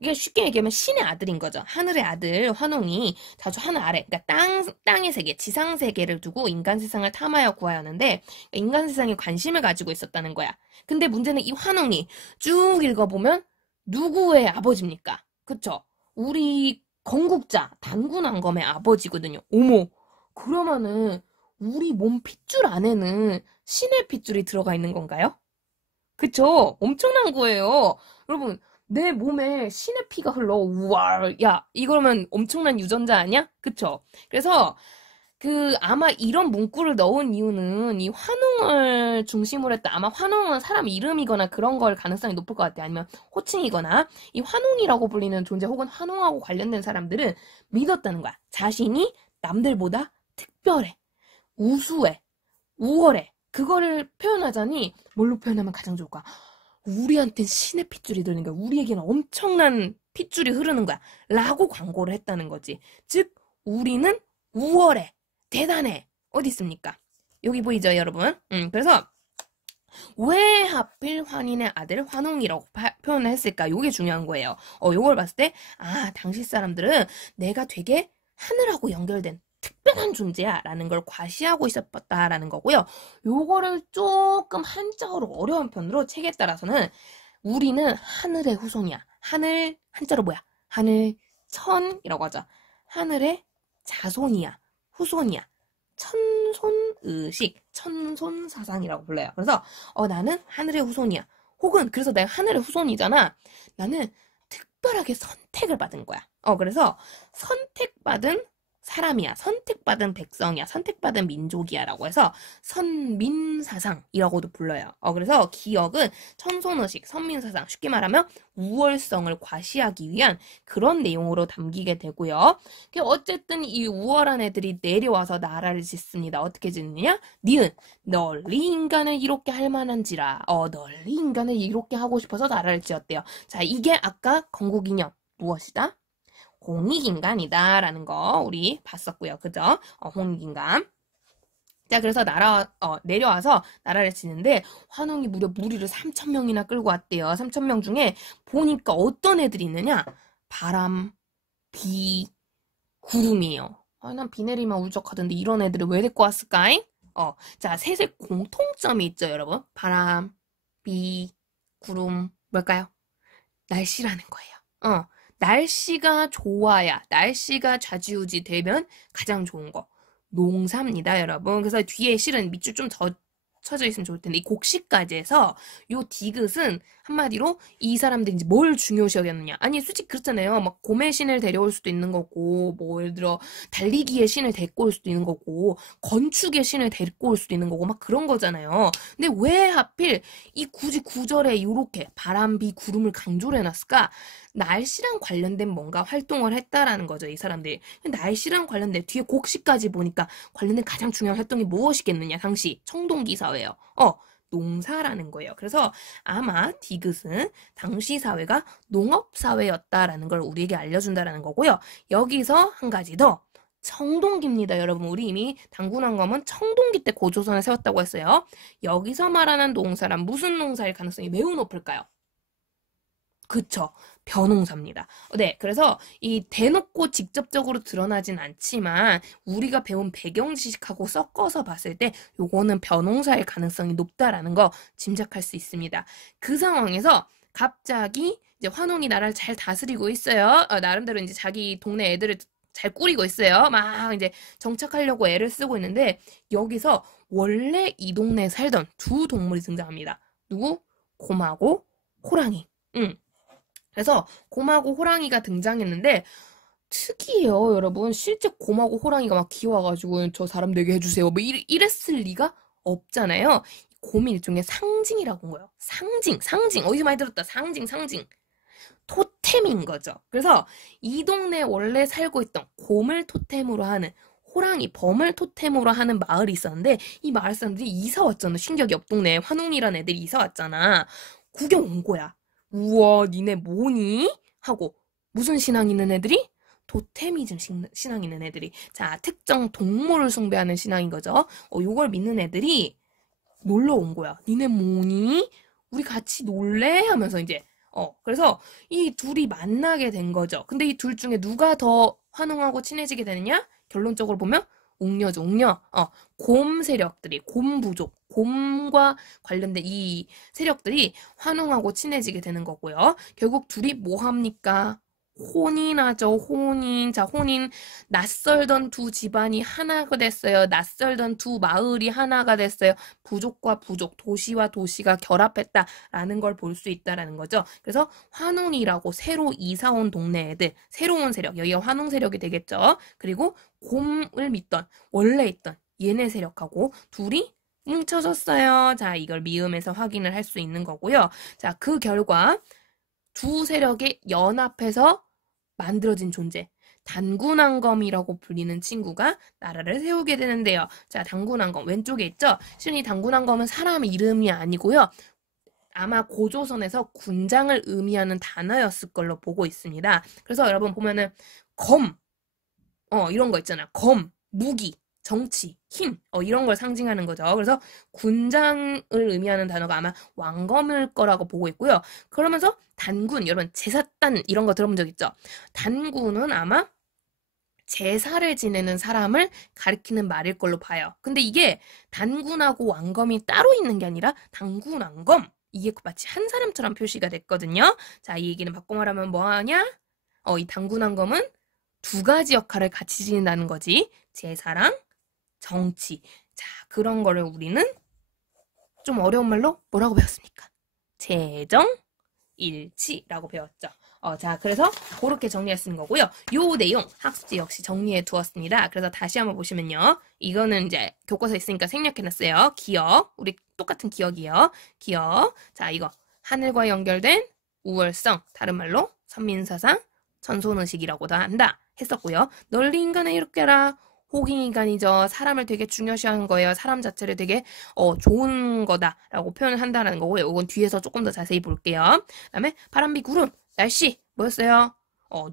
이게 쉽게 얘기하면 신의 아들인 거죠. 하늘의 아들 환웅이 자주 하늘 아래, 그러니까 땅의 세계, 지상 세계를 두고 인간 세상을 탐하여 구하였는데 인간 세상에 관심을 가지고 있었다는 거야. 근데 문제는 이 환웅이 쭉 읽어보면 누구의 아버지입니까? 그쵸? 우리 건국자 단군왕검의 아버지거든요. 어머, 그러면은 우리 몸 핏줄 안에는 신의 핏줄이 들어가 있는 건가요? 그쵸? 엄청난 거예요. 여러분, 내 몸에 신의 피가 흘러. 우와, 야, 이거면 엄청난 유전자 아니야? 그쵸? 그래서 아마 이런 문구를 넣은 이유는 이 환웅을 중심으로 했다. 아마 환웅은 사람 이름이거나 그런 걸 가능성이 높을 것 같아요. 아니면 호칭이거나 이 환웅이라고 불리는 존재 혹은 환웅하고 관련된 사람들은 믿었다는 거야. 자신이 남들보다 특별해, 우수해, 우월해. 그거를 표현하자니 뭘로 표현하면 가장 좋을까? 우리한텐 신의 핏줄이 들리는 거야. 우리에게는 엄청난 핏줄이 흐르는 거야. 라고 광고를 했다는 거지. 즉 우리는 우월해. 대단해. 어디 있습니까? 여기 보이죠, 여러분? 그래서 왜 하필 환인의 아들 환웅이라고 표현을 했을까? 요게 중요한 거예요. 요걸 봤을 때 당시 사람들은 내가 되게 하늘하고 연결된 특별한 존재야 라는 걸 과시하고 있었다라는 거고요. 요거를 조금 한자어로 어려운 편으로 책에 따라서는 우리는 하늘의 후손이야. 하늘 한자로 뭐야? 하늘천이라고 하죠. 하늘의 자손이야. 후손이야. 천손의식, 천손사상이라고 불러요. 그래서 나는 하늘의 후손이야. 혹은 그래서 내가 하늘의 후손이잖아. 나는 특별하게 선택을 받은 거야. 그래서 선택받은 사람이야. 선택받은 백성이야. 선택받은 민족이야. 라고 해서 선민사상이라고도 불러요. 그래서 기억은 천손의식, 선민사상, 쉽게 말하면 우월성을 과시하기 위한 그런 내용으로 담기게 되고요. 어쨌든 이 우월한 애들이 내려와서 나라를 짓습니다. 어떻게 짓느냐? 니은 널리 인간을 이롭게 할 만한지라. 널리 인간을 이롭게 하고 싶어서 나라를 지었대요. 자, 이게 아까 건국이념 무엇이다? 홍익인간이다 라는 거 우리 봤었고요. 그죠? 홍익인간. 자, 그래서 내려와서 나라를 지는데 환웅이 무려 무리를 3,000명이나 끌고 왔대요. 3,000명 중에 보니까 어떤 애들이 있느냐? 바람, 비, 구름이에요. 난 비 내리면 울적하던데 이런 애들을 왜 데리고 왔을까잉? 자, 셋의 공통점이 있죠, 여러분. 바람, 비, 구름, 뭘까요? 날씨라는 거예요. 날씨가 좋아야, 날씨가 좌지우지 되면 가장 좋은 거. 농사입니다, 여러분. 그래서 뒤에 실은 밑줄 좀 더 쳐져 있으면 좋을 텐데, 이 곡식까지 해서 요 디귿은 한마디로 이 사람들이 이제 뭘 중요시 여겼느냐. 아니, 솔직히 그렇잖아요. 막 곰의 신을 데려올 수도 있는 거고, 뭐 예를 들어 달리기의 신을 데리고 올 수도 있는 거고, 건축의 신을 데리고 올 수도 있는 거고, 막 그런 거잖아요. 근데 왜 하필 이 굳이 구절에 요렇게 바람, 비, 구름을 강조를 해놨을까? 날씨랑 관련된 뭔가 활동을 했다라는 거죠, 이 사람들이. 날씨랑 관련된 뒤에 곡식까지 보니까 관련된 가장 중요한 활동이 무엇이겠느냐, 당시 청동기 사회예요. 농사라는 거예요. 그래서 아마 디귿은 당시 사회가 농업 사회였다라는 걸 우리에게 알려준다라는 거고요. 여기서 한 가지 더 청동기입니다. 여러분, 우리 이미 단군왕검은 청동기 때 고조선에 세웠다고 했어요. 여기서 말하는 농사란 무슨 농사일 가능성이 매우 높을까요? 그쵸. 벼농사입니다. 네, 그래서 이 대놓고 직접적으로 드러나진 않지만 우리가 배운 배경 지식하고 섞어서 봤을 때 요거는 벼농사일 가능성이 높다라는 거 짐작할 수 있습니다. 그 상황에서 갑자기 이제 환웅이 나라를 잘 다스리고 있어요. 나름대로 이제 자기 동네 애들을 잘 꾸리고 있어요. 막 이제 정착하려고 애를 쓰고 있는데 여기서 원래 이 동네에 살던 두 동물이 등장합니다. 누구? 곰하고 호랑이. 그래서 곰하고 호랑이가 등장했는데 특이해요, 여러분. 실제 곰하고 호랑이가 막 기어와가지고 저 사람 되게 해주세요. 뭐 이랬을 리가 없잖아요. 곰이 일종의 상징이라고 한 거예요. 상징. 어디서 많이 들었다. 상징. 토템인 거죠. 그래서 이 동네에 원래 살고 있던 곰을 토템으로 하는 호랑이, 범을 토템으로 하는 마을이 있었는데 이 마을 사람들이 이사 왔잖아. 신기하게 옆 동네에 환웅이라는 애들이 이사 왔잖아. 구경 온 거야. 우와, 니네 뭐니? 하고 무슨 신앙 있는 애들이? 토테미즘 신앙 있는 애들이. 자, 특정 동물을 숭배하는 신앙인 거죠. 요걸 믿는 애들이 놀러 온 거야. 니네 뭐니? 우리 같이 놀래? 하면서 이제 그래서 이 둘이 만나게 된 거죠. 근데 이 둘 중에 누가 더 환웅하고 친해지게 되느냐? 결론적으로 보면 옥녀죠, 옥녀. 곰 세력들이, 곰 부족, 곰과 관련된 이 세력들이 환웅하고 친해지게 되는 거고요. 결국 둘이 뭐 합니까? 혼인하죠, 혼인. 자, 혼인. 낯설던 두 집안이 하나가 됐어요. 낯설던 두 마을이 하나가 됐어요. 부족과 부족, 도시와 도시가 결합했다라는 걸 볼 수 있다라는 거죠. 그래서 환웅이라고 새로 이사 온 동네 애들, 새로운 세력, 여기가 환웅 세력이 되겠죠. 그리고 곰을 믿던, 원래 있던 얘네 세력하고 둘이 뭉쳐졌어요. 자, 이걸 미음에서 확인을 할 수 있는 거고요. 자, 그 결과 두 세력이 연합해서 만들어진 존재, 단군왕검이라고 불리는 친구가 나라를 세우게 되는데요. 자, 단군왕검 왼쪽에 있죠? 실은 이 단군왕검은 사람 이름이 아니고요. 아마 고조선에서 군장을 의미하는 단어였을 걸로 보고 있습니다. 그래서 여러분 보면은 검, 이런 거 있잖아. 검, 무기, 정치, 힘, 이런 걸 상징하는 거죠. 그래서 군장을 의미하는 단어가 아마 왕검일 거라고 보고 있고요. 그러면서 단군, 여러분 제사단 이런 거 들어본 적 있죠? 단군은 아마 제사를 지내는 사람을 가리키는 말일 걸로 봐요. 근데 이게 단군하고 왕검이 따로 있는 게 아니라 단군, 왕검, 이게 마치 한 사람처럼 표시가 됐거든요. 자, 이 얘기는 바꿔 말하면 뭐하냐? 이 단군, 왕검은 두 가지 역할을 같이 지닌다는 거지. 제사랑 정치. 자, 그런 거를 우리는 좀 어려운 말로 뭐라고 배웠습니까? 재정일치라고 배웠죠. 자, 그래서 그렇게 정리할 수 있는 거고요. 요 내용 학습지 역시 정리해 두었습니다. 그래서 다시 한번 보시면요. 이거는 이제 교과서에 있으니까 생략해놨어요. 기억. 우리 똑같은 기억이요. 기억. 자, 이거 하늘과 연결된 우월성. 다른 말로 선민사상, 전손의식이라고도 한다. 했었고요. 널리 인간을 이롭게 하라. 호기인간이죠. 사람을 되게 중요시하는 거예요. 사람 자체를 되게 좋은 거다라고 표현을 한다는 거고요. 이건 뒤에서 조금 더 자세히 볼게요. 그다음에 바람비 구름, 날씨 뭐였어요?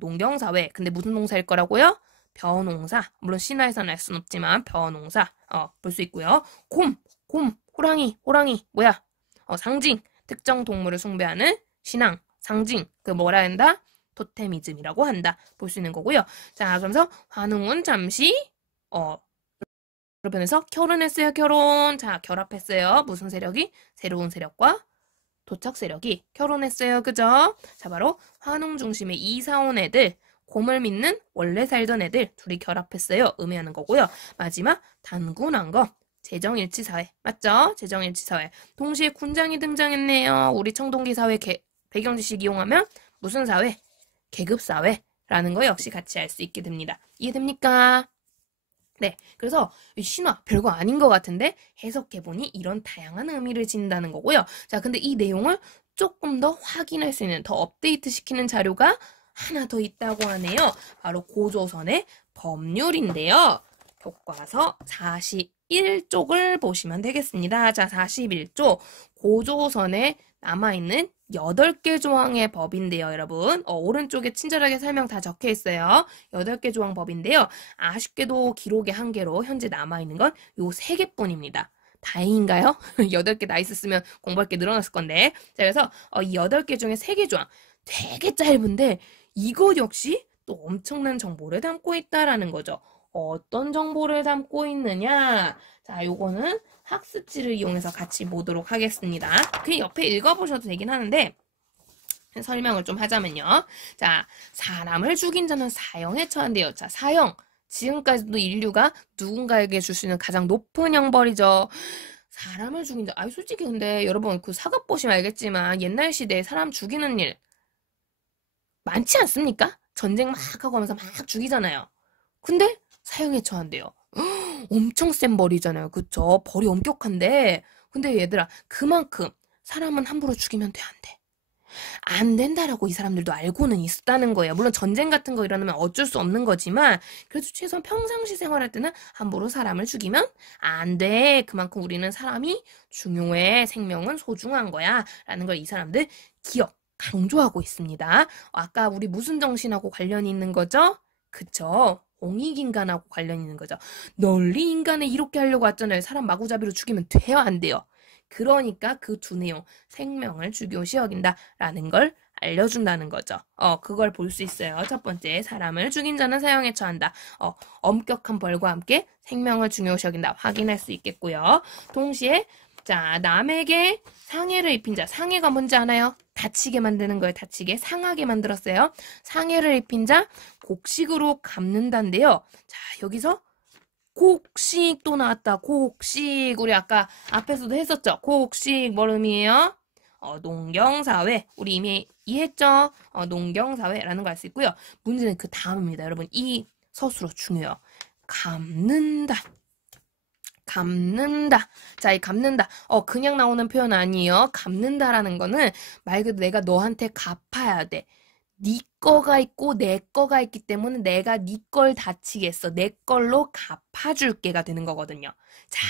농경사회. 근데 무슨 농사일 거라고요? 벼농사. 물론 신화에서는 알 수는 없지만 벼농사 볼 수 있고요. 곰, 호랑이 뭐야? 상징, 특정 동물을 숭배하는 신앙, 상징. 그 뭐라 한다? 토테미즘이라고 한다. 볼 수 있는 거고요. 자, 그러면서 환웅은 잠시 변해서 결혼했어요. 결혼. 자, 결합했어요. 무슨 세력이? 새로운 세력과 도착 세력이 결혼했어요. 그죠? 자, 바로 환웅 중심의 이사 온 애들, 곰을 믿는 원래 살던 애들 둘이 결합했어요. 의미하는 거고요. 마지막 단군왕검, 재정일치사회. 맞죠? 재정일치사회. 동시에 군장이 등장했네요. 우리 청동기 사회 배경 지식 이용하면 무슨 사회? 계급사회라는 거 역시 같이 알 수 있게 됩니다. 이해됩니까? 네, 그래서 신화 별거 아닌 것 같은데 해석해보니 이런 다양한 의미를 지닌다는 거고요. 자, 근데 이 내용을 조금 더 확인할 수 있는, 더 업데이트 시키는 자료가 하나 더 있다고 하네요. 바로 고조선의 법률인데요. 교과서 41쪽을 보시면 되겠습니다. 자, 41쪽 고조선의 남아있는 8개 조항의 법인데요, 여러분. 오른쪽에 친절하게 설명 다 적혀 있어요. 8개 조항 법인데요. 아쉽게도 기록의 한계로 현재 남아있는 건 요 3개뿐입니다. 다행인가요? 8개 다 있었으면 공부할 게 늘어났을 건데. 자, 그래서 이 8개 중에 3개 조항. 되게 짧은데 이것 역시 또 엄청난 정보를 담고 있다라는 거죠. 어떤 정보를 담고 있느냐? 자, 요거는 학습지를 이용해서 같이 보도록 하겠습니다. 그 옆에 읽어보셔도 되긴 하는데 설명을 좀 하자면요. 자, 사람을 죽인 자는 사형에 처한대요. 자, 사형. 지금까지도 인류가 누군가에게 줄 수 있는 가장 높은 형벌이죠. 사람을 죽인 자. 아니, 솔직히 근데 여러분 그 사극 보시면 알겠지만 옛날 시대에 사람 죽이는 일 많지 않습니까? 전쟁 막 하고 하면서 막 죽이잖아요. 근데 사형에 처한대요. 엄청 센 벌이잖아요. 그쵸? 벌이 엄격한데 근데 얘들아 그만큼 사람은 함부로 죽이면 돼, 안 돼? 안 된다라고 이 사람들도 알고는 있었다는 거예요. 물론 전쟁 같은 거 일어나면 어쩔 수 없는 거지만 그래도 최소한 평상시 생활할 때는 함부로 사람을 죽이면 안 돼. 그만큼 우리는 사람이 중요해. 생명은 소중한 거야. 라는 걸 이 사람들 강조하고 있습니다. 아까 우리 무슨 정신하고 관련이 있는 거죠? 그쵸? 홍익인간하고 관련이 있는 거죠. 널리 인간을 이롭게 하려고 했잖아요. 사람 마구잡이로 죽이면 돼요, 안 돼요? 그러니까 그 두 내용, 생명을 중요시 여긴다라는 걸 알려준다는 거죠. 그걸 볼 수 있어요. 첫 번째, 사람을 죽인 자는 사형에 처한다. 엄격한 벌과 함께 생명을 중요시 여긴다. 확인할 수 있겠고요. 동시에 자, 남에게 상해를 입힌 자. 상해가 뭔지 아나요? 다치게 만드는 거예요. 다치게. 상하게 만들었어요. 상해를 입힌 자, 곡식으로 갚는다인데요. 자, 여기서 곡식 또 나왔다. 곡식. 우리 아까 앞에서도 했었죠. 곡식 뭘 의미해요? 농경사회. 우리 이미 이해했죠? 농경사회라는 걸 알 수 있고요. 문제는 그 다음입니다. 여러분, 이 서술어 중요해요. 갚는다. 갚는다. 자, 이 갚는다. 그냥 나오는 표현 아니에요. 갚는다라는 거는 말 그대로 내가 너한테 갚아야 돼. 네 거가 있고 내 거가 있기 때문에 내가 네 걸 다치겠어. 내 걸로 갚아줄게가 되는 거거든요. 자,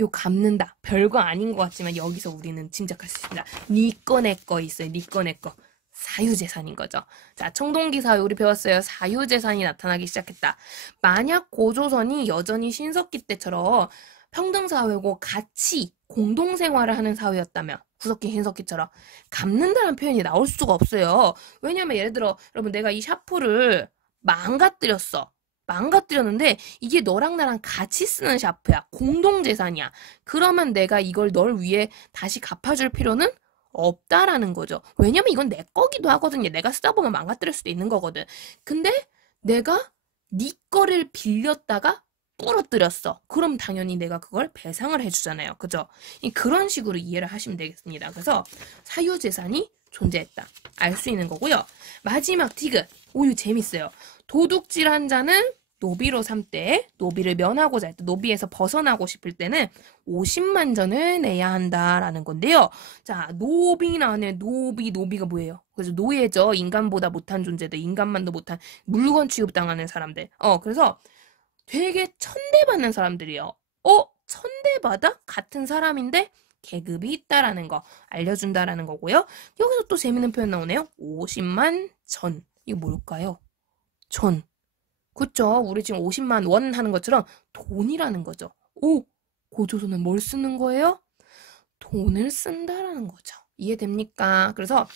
요 갚는다. 별거 아닌 것 같지만 여기서 우리는 짐작할 수 있습니다. 네 거 내 거 있어요. 네 거 내 거. 사유재산인 거죠. 자, 청동기사회 우리 배웠어요. 사유재산이 나타나기 시작했다. 만약 고조선이 여전히 신석기 때처럼 평등사회고 같이 공동생활을 하는 사회였다면 구석기 신석기처럼 갚는다는 표현이 나올 수가 없어요. 왜냐면 예를 들어 여러분 내가 이 샤프를 망가뜨렸어. 망가뜨렸는데 이게 너랑 나랑 같이 쓰는 샤프야. 공동재산이야. 그러면 내가 이걸 널 위해 다시 갚아줄 필요는 없다라는 거죠. 왜냐면 이건 내 거기도 하거든요. 내가 쓰다 보면 망가뜨릴 수도 있는 거거든. 근데 내가 네 거를 빌렸다가 부러뜨렸어. 그럼 당연히 내가 그걸 배상을 해주잖아요. 그죠? 그런 식으로 이해를 하시면 되겠습니다. 그래서 사유재산이 존재했다. 알 수 있는 거고요. 마지막 티그. 이거 재밌어요. 도둑질한 자는 노비로 삼때, 노비를 면하고자 할 때, 노비에서 벗어나고 싶을 때는 50만 전을 내야 한다라는 건데요. 자, 노비 나왔네. 노비가 뭐예요? 그래서 노예죠. 인간보다 못한 존재들, 인간만도 못한 물건 취급당하는 사람들. 그래서 되게 천대받는 사람들이에요. 천대받아? 같은 사람인데 계급이 있다라는 거 알려준다라는 거고요. 여기서 또 재밌는 표현 나오네요. 50만 전. 이거 뭘까요? 전. 그쵸? 우리 지금 50만 원 하는 것처럼 돈이라는 거죠. 고조선은 뭘 쓰는 거예요? 돈을 쓴다라는 거죠. 이해됩니까? 그래서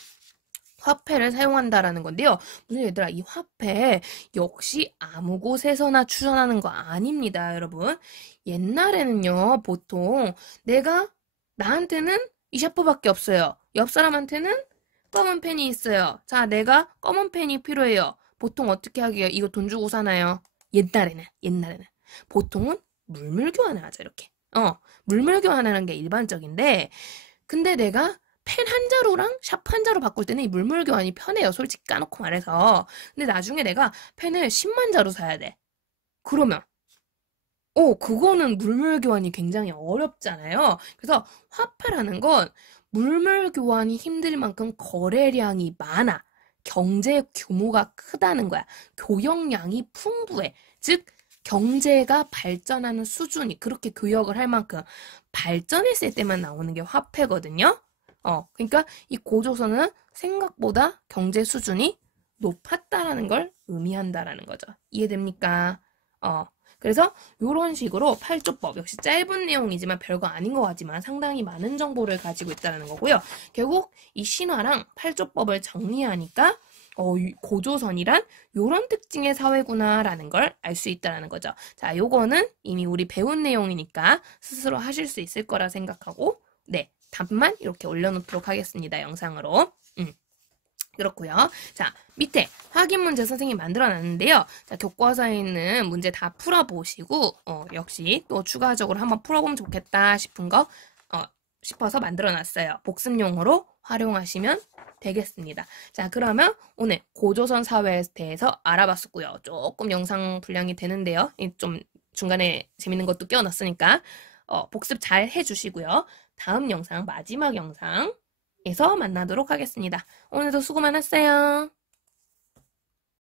화폐를 사용한다라는 건데요. 무슨 얘들아, 이 화폐 역시 아무 곳에서나 출연하는 거 아닙니다, 여러분. 옛날에는요, 보통 나한테는 이 샤프밖에 없어요. 옆 사람한테는 검은 펜이 있어요. 자, 내가 검은 펜이 필요해요. 보통 어떻게 하게요? 이거 돈 주고 사나요? 옛날에는. 보통은 물물 교환을 하죠, 이렇게. 물물 교환하는 게 일반적인데, 근데 내가 펜 한 자루랑 샤프 한 자루 바꿀 때는 이 물물 교환이 편해요. 솔직히 까놓고 말해서. 근데 나중에 내가 펜을 10만 자루 사야 돼. 그러면 그거는 물물 교환이 굉장히 어렵잖아요. 그래서 화폐라는 건 물물 교환이 힘들 만큼 거래량이 많아. 경제 규모가 크다는 거야. 교역량이 풍부해. 즉 경제가 발전하는 수준이 그렇게 교역을 할 만큼 발전했을 때만 나오는 게 화폐거든요. 그러니까 이 고조선은 생각보다 경제 수준이 높았다라는 걸 의미한다라는 거죠. 이해됩니까? 그래서 이런 식으로 팔조법, 역시 짧은 내용이지만 별거 아닌 것 같지만 상당히 많은 정보를 가지고 있다는 거고요. 결국 이 신화랑 팔조법을 정리하니까 이 고조선이란 요런 특징의 사회구나라는 걸 알 수 있다는 거죠. 자, 요거는 이미 우리 배운 내용이니까 스스로 하실 수 있을 거라 생각하고 네, 답만 이렇게 올려놓도록 하겠습니다. 영상으로. 그렇고요. 자, 밑에 확인 문제 선생님이 만들어놨는데요. 자, 교과서에 있는 문제 다 풀어보시고 역시 또 추가적으로 한번 풀어보면 좋겠다 싶은 거 싶어서 만들어놨어요. 복습용으로 활용하시면 되겠습니다. 자, 그러면 오늘 고조선 사회에 대해서 알아봤었고요. 조금 영상 분량이 되는데요. 좀 중간에 재밌는 것도 끼워놨으니까 복습 잘 해주시고요. 다음 영상, 마지막 영상에서 만나도록 하겠습니다. 오늘도 수고 많았어요.